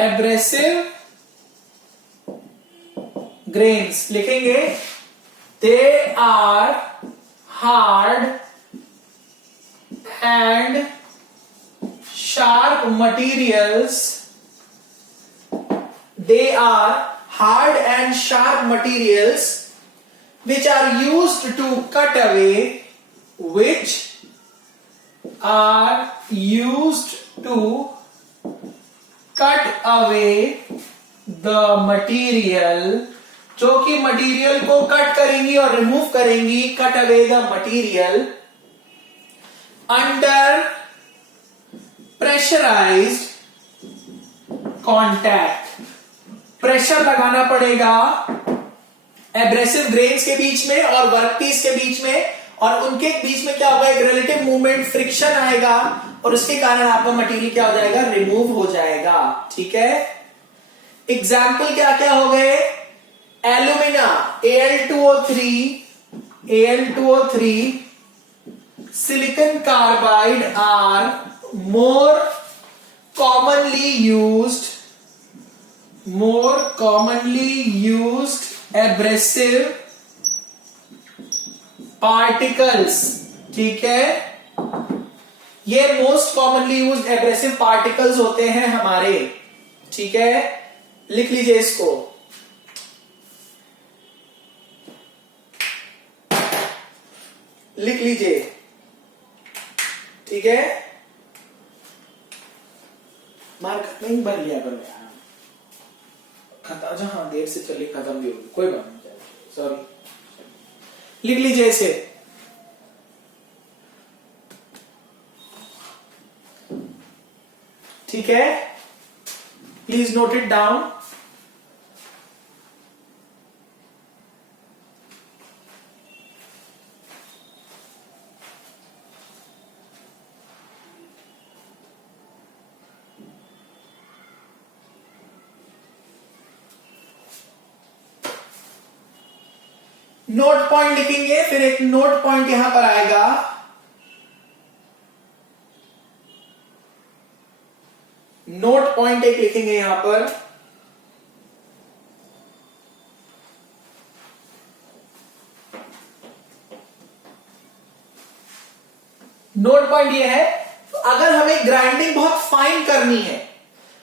एब्रेसिव ग्रेन्स, लिखेंगे they are hard and sharp materials. They are hard and sharp materials which are used to cut away, which are used to cut away the material, जो कि मटेरियल को कट करेंगी और रिमूव करेंगी, cut away the material under pressurised contact. Pressure लगाना पड़ेगा एब्रेसिव ग्रेन्स के बीच में और वर्कपीस के बीच में, और उनके बीच में क्या होगा, एक रिलेटिव मूवमेंट, फ्रिक्शन आएगा, और उसके कारण आपका मटेरियल क्या हो जाएगा, रिमूव हो जाएगा। ठीक है, एग्जाम्पल क्या क्या हो गए? Alumina Al2O3, silicon carbide are more commonly used abrasive particles। ठीक है, ये most commonly used abrasive particles होते हैं हमारे। ठीक है, लिख लीजिए इसको। लिख लीजिए। ठीक है, मार्क नहीं भर लिया करो यार, खत्म। हाँ, देर से चली, खत्म भी होगी, कोई बात नहीं, सॉरी। लिख लीजिए इसे। ठीक है, please note it down. Note point लिखेंगे, फिर एक नोट पॉइंट यहां पर आएगा, नोट पॉइंट एक लिखेंगे यहां पर, नोट पॉइंट ये है अगर हमें ग्राइंडिंग बहुत फाइन करनी है,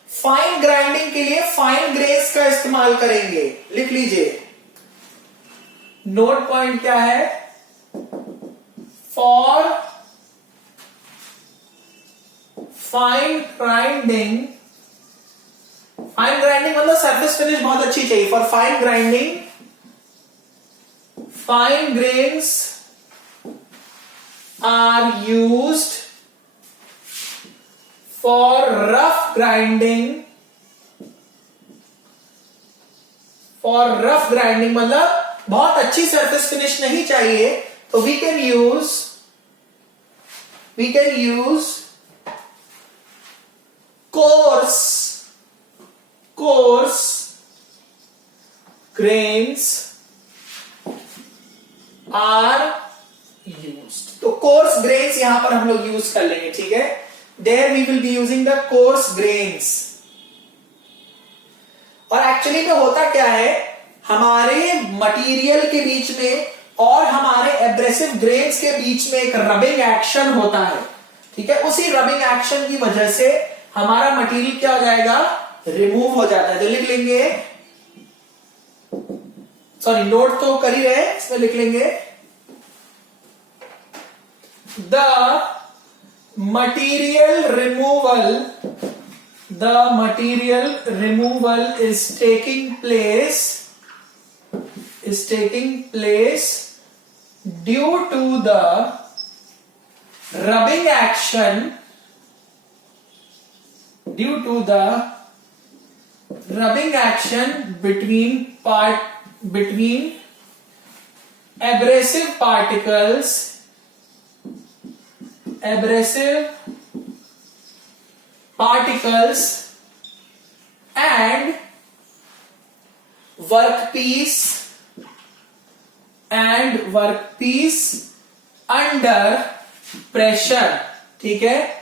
फाइन ग्राइंडिंग के लिए फाइन ग्रेन्स का इस्तेमाल करेंगे। लिख लीजिए, नोट पॉइंट क्या है, for fine grinding, fine grinding मतलब सरफेस फिनिश बहुत अच्छी चाहिए। For fine grinding, fine grains are used for rough grinding, for rough grinding मतलब बहुत अच्छी सरफेस फिनिश नहीं चाहिए, तो we can use coarse grains are used। तो कोर्स ग्रेन्स यहां पर हम लोग यूज कर लेंगे, ठीक है। There we will be using the coarse grains. और एक्चुअली में होता क्या है, हमारे मटेरियल के बीच में और हमारे एब्रेसिव ग्रेन्स के बीच में एक रबिंग एक्शन होता है, ठीक है। उसी रबिंग एक्शन की वजह से हमारा मटेरियल क्या हो जाएगा, रिमूव हो जाता है। तो लिख लेंगे, सॉरी नोट तो कर ही रहे, इसमें लिख लेंगे, the material removal is taking place due to the rubbing action, between abrasive particles and workpiece under pressure, ठीक है।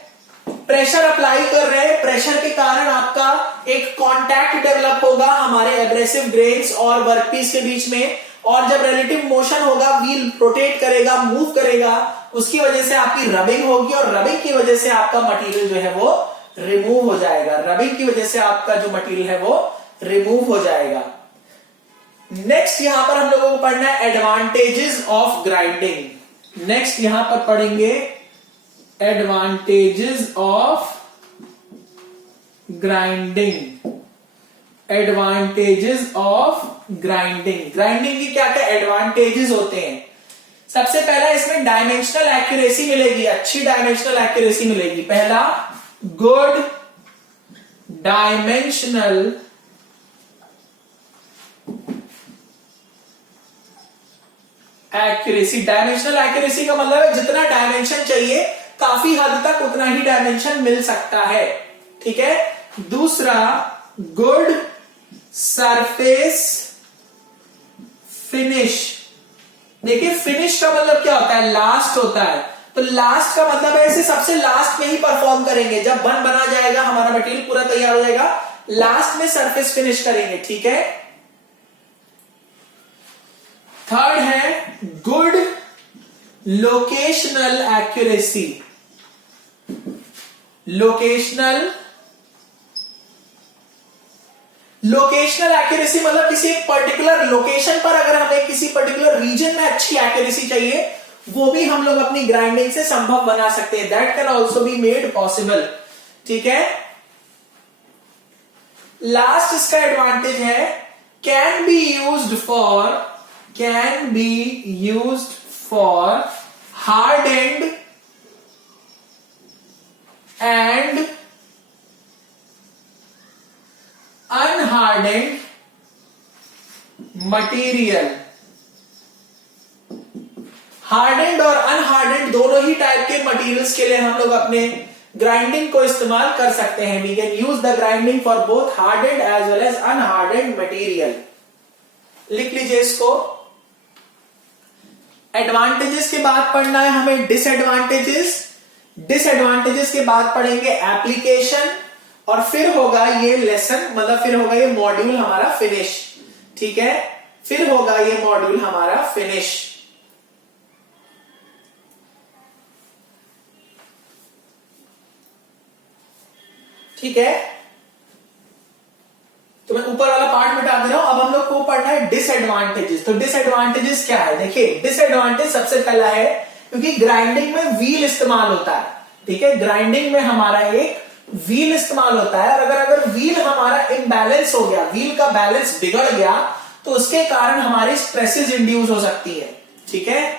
प्रेशर अप्लाई कर रहे हैं, प्रेशर के कारण आपका एक कांटेक्ट डेवलप होगा हमारे एब्रेसिव ग्रेन्स और वर्कपीस के बीच में, और जब रिलेटिव मोशन होगा, व्हील रोटेट करेगा, मूव करेगा, उसकी वजह से आपकी रबिंग होगी, और रबिंग की वजह से आपका मटेरियल जो है वो रिमूव हो जाएगा। रबिंग की वजह से आपका जो मटेरियल है वो रिमूव हो जाएगा। नेक्स्ट यहां पर हम लोगों को पढ़ना है एडवांटेजेस ऑफ ग्राइंडिंग। नेक्स्ट यहां पर पढ़ेंगे advantages of grinding. Advantages of grinding, grinding की क्या क्या एडवांटेजेस होते हैं। सबसे पहला, इसमें डायमेंशनल एक्यूरेसी मिलेगी, अच्छी डायमेंशनल एक्यूरेसी मिलेगी। पहला, good dimensional accuracy. Dimensional accuracy का मतलब है जितना डायमेंशन चाहिए काफी हद तक उतना ही डायमेंशन मिल सकता है, ठीक है। दूसरा, गुड सरफेस फिनिश। देखिए, फिनिश का मतलब क्या होता है, लास्ट होता है। तो लास्ट का मतलब है इसे सबसे लास्ट में ही परफॉर्म करेंगे, जब बना जाएगा, हमारा मटेरियल पूरा तैयार हो जाएगा, लास्ट में सरफेस फिनिश करेंगे, ठीक है। थर्ड है good locational accuracy. Locational accuracy मतलब किसी एक पर्टिकुलर लोकेशन पर अगर हमें किसी पर्टिकुलर रीजन में अच्छी एक्यूरेसी चाहिए, वो भी हम लोग अपनी ग्राइंडिंग से संभव बना सकते हैं। That can also be made possible, ठीक है। लास्ट इसका एडवांटेज है can be used for hardened and unhardened material। Hardened और अनहार्डेंड दोनों ही टाइप के मटेरियल्स के लिए हम लोग अपने ग्राइंडिंग को इस्तेमाल कर सकते हैं। We can use the grinding for both hardened as well as unhardened material. लिख लीजिए इसको, एडवांटेजेस के बाद पढ़ना है हमें डिसएडवांटेजेस, डिसएडवांटेजेस के बाद पढ़ेंगे एप्लीकेशन, और फिर होगा ये लेसन, मतलब फिर होगा ये मॉड्यूल हमारा फिनिश। ठीक है, फिर होगा ये मॉड्यूल हमारा फिनिश। ठीक है, तो मैं ऊपर वाला पार्ट मिटा दे रहा हूं। अब हम लोग को पढ़ना है डिसएडवांटेजेस। तो डिसएडवांटेजेस क्या है, देखिए डिसएडवांटेज सबसे पहला है क्योंकि ग्राइंडिंग में व्हील इस्तेमाल होता है। ठीक है, ग्राइंडिंग में हमारा एक व्हील इस्तेमाल होता है, और अगर व्हील हमारा इम्बैलेंस हो गया, व्हील का बैलेंस बिगड़ गया, तो उसके कारण हमारी स्ट्रेसेस इंड्यूस हो सकती है। ठीक है,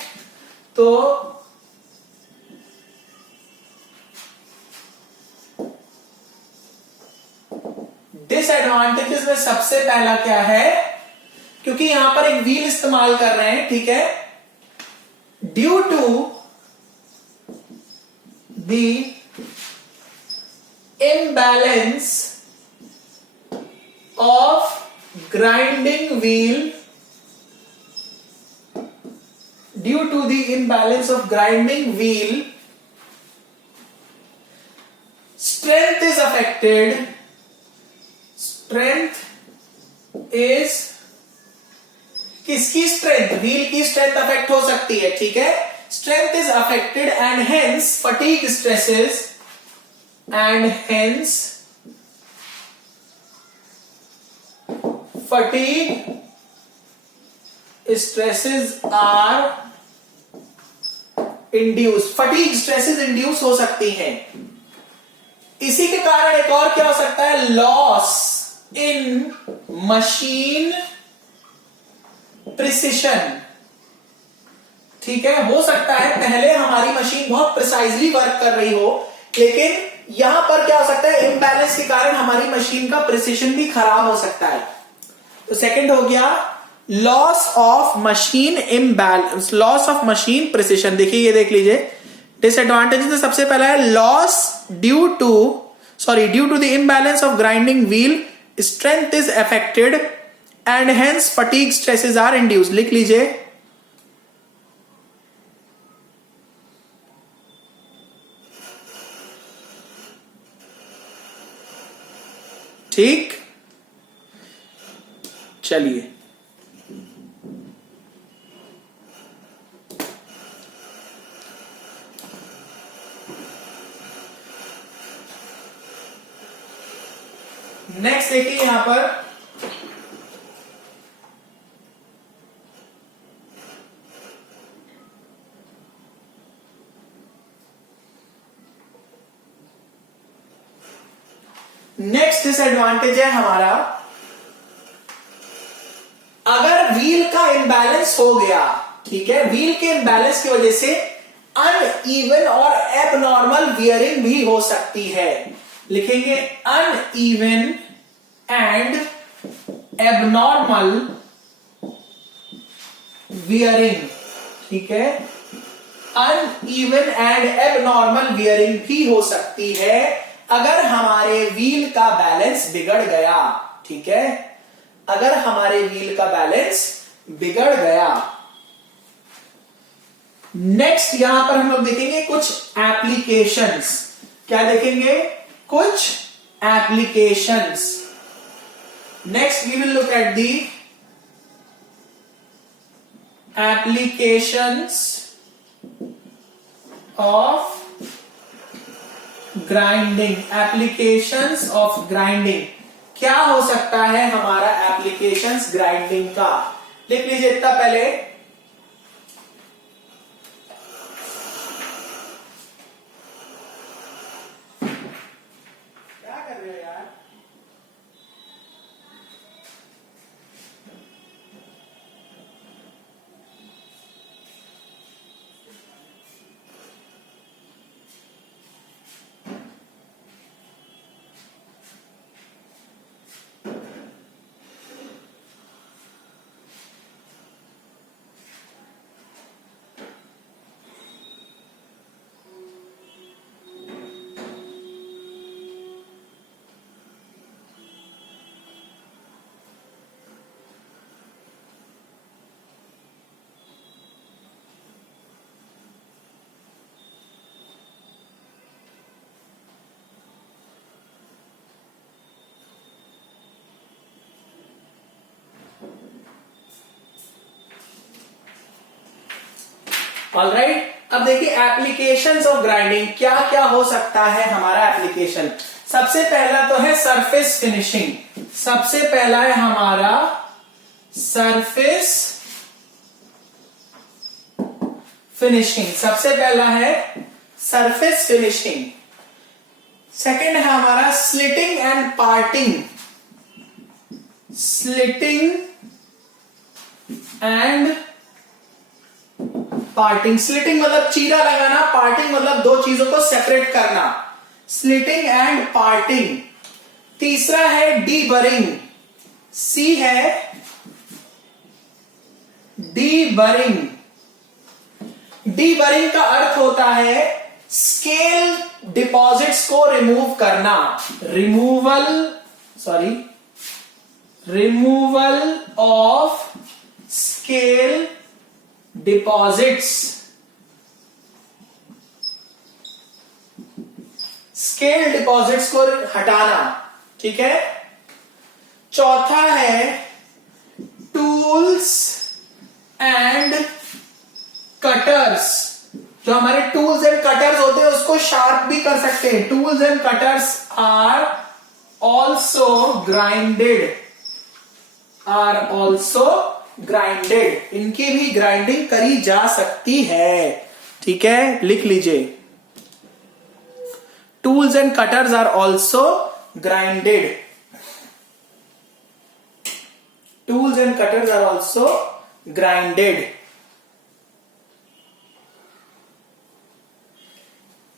तो डिसएडवांटेजेस में सबसे पहला क्या है, क्योंकि यहां पर एक व्हील इस्तेमाल कर रहे हैं। ठीक है, due to the imbalance of grinding wheel, due to the imbalance of grinding wheel, strength is affected, strength is, किसकी स्ट्रेंथ, व्हील की स्ट्रेंथ अफेक्ट हो सकती है। ठीक है, strength is affected and hence fatigue stresses, and hence fatigue stresses are induced, fatigue stresses induce हो सकती हैं। इसी के कारण एक और क्या हो सकता है, लॉस इन मशीन प्रिसिशन। ठीक है, हो सकता है पहले हमारी मशीन बहुत प्रिसाइजली वर्क कर रही हो, लेकिन यहां पर क्या हो सकता है, इम्बैलेंस के कारण हमारी मशीन का प्रिसिशन भी खराब हो सकता है। तो सेकंड हो गया loss of machine imbalance, loss of machine precision. देखिए ये देख लीजिए, डिसएडवांटेज तो सबसे पहला है loss due to the imbalance of grinding wheel, strength is affected and hence fatigue stresses are induced. लिख लीजिए, ठीक, चलिए नेक्स्ट देखिए यहां पर नेक्स्ट डिसएडवांटेज है हमारा, अगर व्हील का इम्बैलेंस हो गया, ठीक है, व्हील के इम्बैलेंस की वजह से अनइवन और एबनॉर्मल वियरिंग भी हो सकती है। लिखेंगे अनइवन एंड एबनॉर्मल वियरिंग। ठीक है, अनइवन एंड एबनॉर्मल वियरिंग भी हो सकती है अगर हमारे व्हील का बैलेंस बिगड़ गया। ठीक है, अगर हमारे व्हील का बैलेंस बिगड़ गया। नेक्स्ट यहां पर हम लोग देखेंगे कुछ एप्लीकेशंस। क्या देखेंगे, कुछ applications. Next we will look at the applications of grinding, applications of grinding. क्या हो सकता है हमारा एप्लीकेशंस ग्राइंडिंग का, लिख लीजिए इतना पहले। क्या कर रहे हो यार, ऑलराइट, अब देखिए एप्लीकेशंस ऑफ ग्राइंडिंग, क्या क्या हो सकता है हमारा एप्लीकेशन। सबसे पहला तो है सरफेस फिनिशिंग। सबसे पहला है हमारा सरफेस फिनिशिंग। सबसे पहला है सरफेस फिनिशिंग। सेकंड है हमारा slitting and parting. Slitting and parting. Slitting मतलब चीरा लगाना, पार्टिंग मतलब दो चीजों को सेपरेट करना। Slitting and parting. तीसरा है डीबरिंग। सी है डीबरिंग। डीबरिंग का अर्थ होता है स्केल डिपॉजिट्स को रिमूव करना। Removal of scale deposits. Scale deposits को हटाना, ठीक है। चौथा है टूल्स एंड कटर्स। जो हमारे टूल्स एंड कटर्स होते हैं उसको शार्प भी कर सकते हैं। Tools and cutters are also grinded. इनकी भी ग्राइंडिंग करी जा सकती है, ठीक है, लिख लीजिए। Tools and cutters are also grinded. Tools and cutters are also grinded.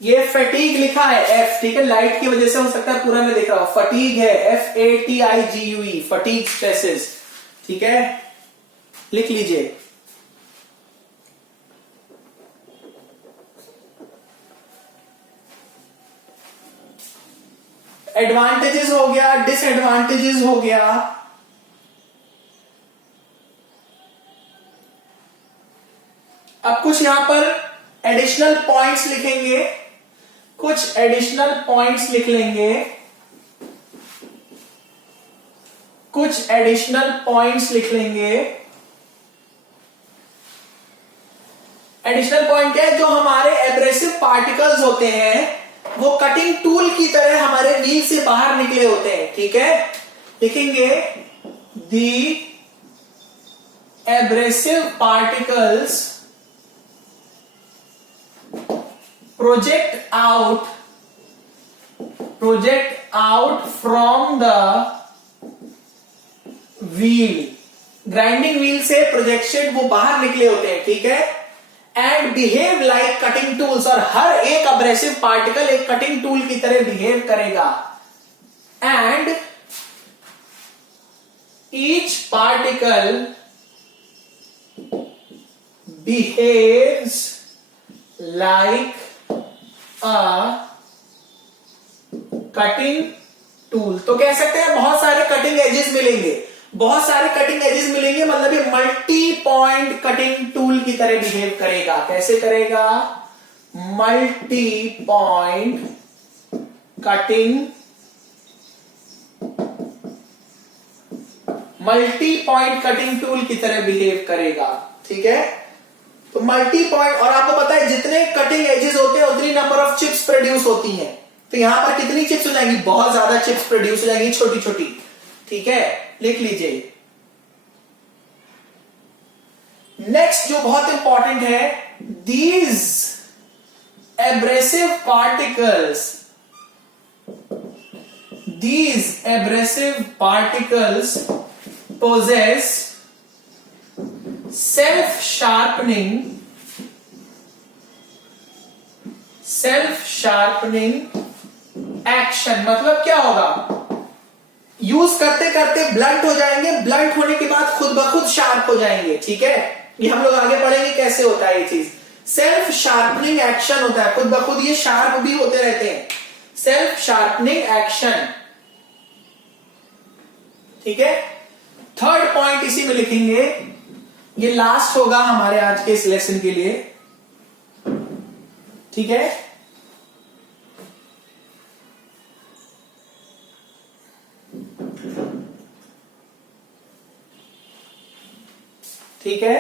ये फटीग लिखा है एफ, ठीक है, लाइट की वजह से हो सकता है पूरा मैं देख रहा हूं। फटीग है FATIGUE, फटीग स्ट्रेसेस, ठीक है, लिख लीजिए। एडवांटेजेस हो गया, डिसएडवांटेजेस हो गया। अब कुछ यहां पर एडिशनल पॉइंट्स लिखेंगे, कुछ एडिशनल पॉइंट्स लिख लेंगे, कुछ एडिशनल पॉइंट्स लिख लेंगे। एडिशनल पॉइंट क्या है? जो हमारे एब्रेसिव पार्टिकल्स होते हैं वो कटिंग टूल की तरह हमारे व्हील से बाहर निकले होते हैं, ठीक है। लिखेंगे the abrasive particles project out from the wheel। Grinding wheel से प्रोजेक्शन वो बाहर निकले होते हैं, ठीक है। And behave like cutting tools, और हर एक अब्रेसिव पार्टिकल एक कटिंग टूल की तरह बिहेव करेगा। And each particle behaves like cutting tool. तो कह सकते हैं बहुत सारे कटिंग एजेस मिलेंगे। बहुत सारे कटिंग एजेस मिलेंगे मतलब ये मल्टी पॉइंट कटिंग टूल की तरह बिहेव करेगा। कैसे करेगा? मल्टी पॉइंट कटिंग टूल की तरह बिहेव करेगा, ठीक है। तो मल्टी पॉइंट, और आपको पता है जितने कटिंग एजेस होते हैं उतनी नंबर ऑफ चिप्स प्रोड्यूस होती हैं। तो यहां पर कितनी चिप्स हो जाएंगी? बहुत ज्यादा चिप्स प्रोड्यूस हो जाएंगी, छोटी छोटी, ठीक है, लिख लीजिए। नेक्स्ट जो बहुत इंपॉर्टेंट है, these abrasive particles possess self sharpening action. मतलब क्या होगा? यूज करते करते ब्लंट हो जाएंगे, ब्लंट होने के बाद खुद ब खुद शार्प हो जाएंगे, ठीक है। ये हम लोग आगे पढ़ेंगे कैसे होता है ये चीज। सेल्फ शार्पनिंग एक्शन होता है, खुद ब खुद ये शार्प भी होते रहते हैं। सेल्फ शार्पनिंग एक्शन, ठीक है। थर्ड पॉइंट इसी में लिखेंगे, ये लास्ट होगा हमारे आज के इस लेसन के लिए, ठीक है। ठीक है,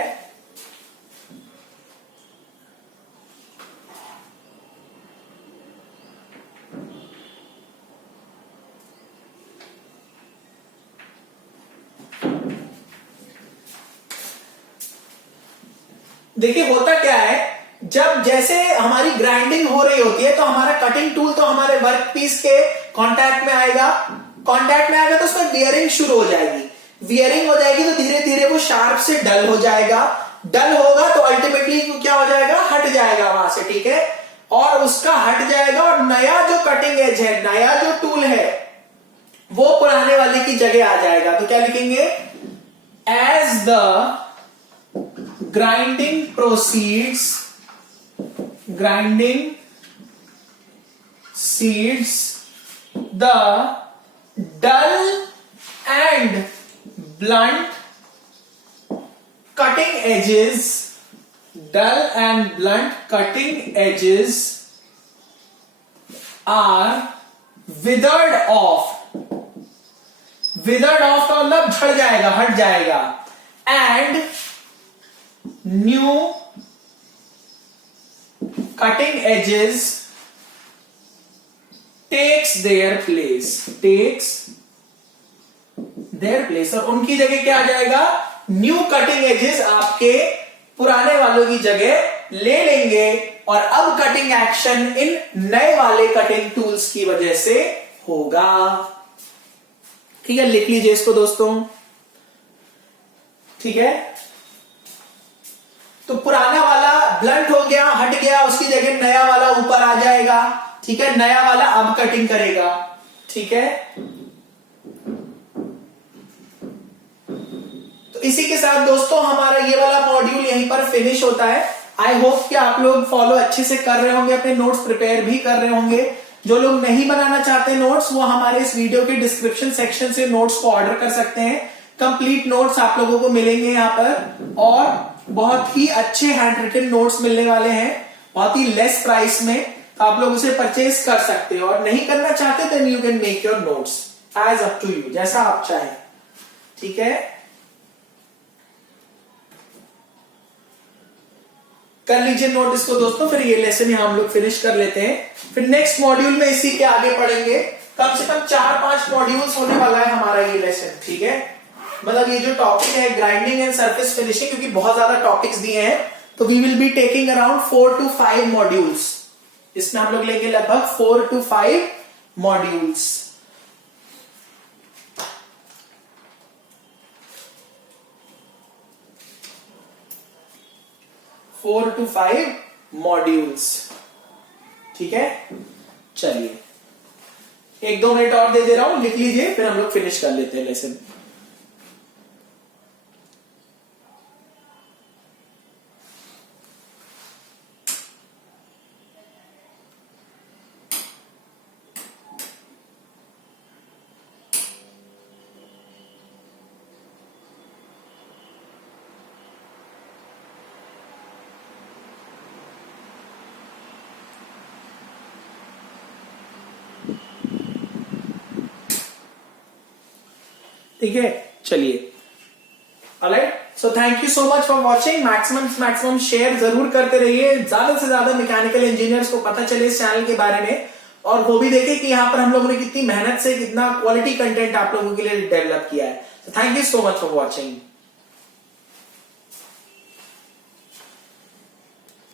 देखिए होता क्या है, जब जैसे हमारी ग्राइंडिंग हो रही होती है तो हमारा कटिंग टूल तो हमारे वर्क पीस के कांटेक्ट में आएगा, तो उसमें वियरिंग शुरू हो जाएगी, वियरिंग हो जाएगी तो धीरे धीरे वो शार्प से डल हो जाएगा, डल होगा तो अल्टीमेटली क्या हो जाएगा, हट जाएगा वहां से, ठीक है। और उसका हट जाएगा और नया जो कटिंग एज है, नया जो टूल है वो पुराने वाले की जगह आ जाएगा। तो क्या लिखेंगे, as the grinding proceeds, grinding seeds the dull and blunt cutting edges, dull and blunt cutting edges are withered off, withered off का मतलब झड़ जाएगा, हट जाएगा, and new cutting edges takes their place, और उनकी जगह क्या आ जाएगा, न्यू कटिंग एजेस आपके पुराने वालों की जगह ले लेंगे, और अब कटिंग एक्शन इन नए वाले कटिंग टूल्स की वजह से होगा। ठीक है, लिख लीजिए इसको दोस्तों, ठीक है। तो पुराना वाला ब्लंट हो गया, हट गया, उसकी जगह नया वाला ऊपर आ जाएगा, ठीक है, नया वाला अब कटिंग करेगा, ठीक है। तो इसी के साथ दोस्तों हमारा ये वाला मॉड्यूल यहीं पर फिनिश होता है। आई होप कि आप लोग फॉलो अच्छे से कर रहे होंगे, अपने नोट्स प्रिपेयर भी कर रहे होंगे। जो लोग नहीं बनाना चाहते नोट्स, वो हमारे इस वीडियो के डिस्क्रिप्शन सेक्शन से नोट्स को ऑर्डर कर सकते हैं। कंप्लीट नोट्स आप लोगों को मिलेंगे यहाँ पर, और बहुत ही अच्छे हैंड रिटन नोट्स मिलने वाले हैं, बहुत ही लेस प्राइस में। तो आप लोग उसे परचेज कर सकते हो, और नहीं करना चाहते then you can make your notes as up to you, जैसा आप चाहें, ठीक है। कर लीजिए नोट इसको दोस्तों, फिर ये लेसन यहां हम लोग फिनिश कर लेते हैं। फिर नेक्स्ट मॉड्यूल में इसी के आगे पढ़ेंगे। कम से कम 4-5 मॉड्यूल्स होने वाला है हमारा ये लेसन, ठीक है। मतलब ये जो टॉपिक है ग्राइंडिंग एंड सरफेस फिनिशिंग, क्योंकि बहुत ज्यादा टॉपिक्स दिए हैं, तो we will be taking around 4 to 5 modules. इसमें हम लोग लेंगे लगभग 4 to 5 मॉड्यूल्स। 4 to 5 मॉड्यूल्स, ठीक है। चलिए 1-2 मिनट और दे रहा हूं, लिख लीजिए, फिर हम लोग फिनिश कर लेते हैं लेसन। ठीक है, चलिए, alright. So thank you so much for watching. Maximum share जरूर करते रहिए, ज्यादा से ज्यादा मैकेनिकल इंजीनियर्स को पता चले इस चैनल के बारे में, और वो भी देखे कि यहाँ पर हम लोगों ने कितनी मेहनत से कितना क्वालिटी कंटेंट आप लोगों के लिए डेवलप किया है। Thank you so much for watching.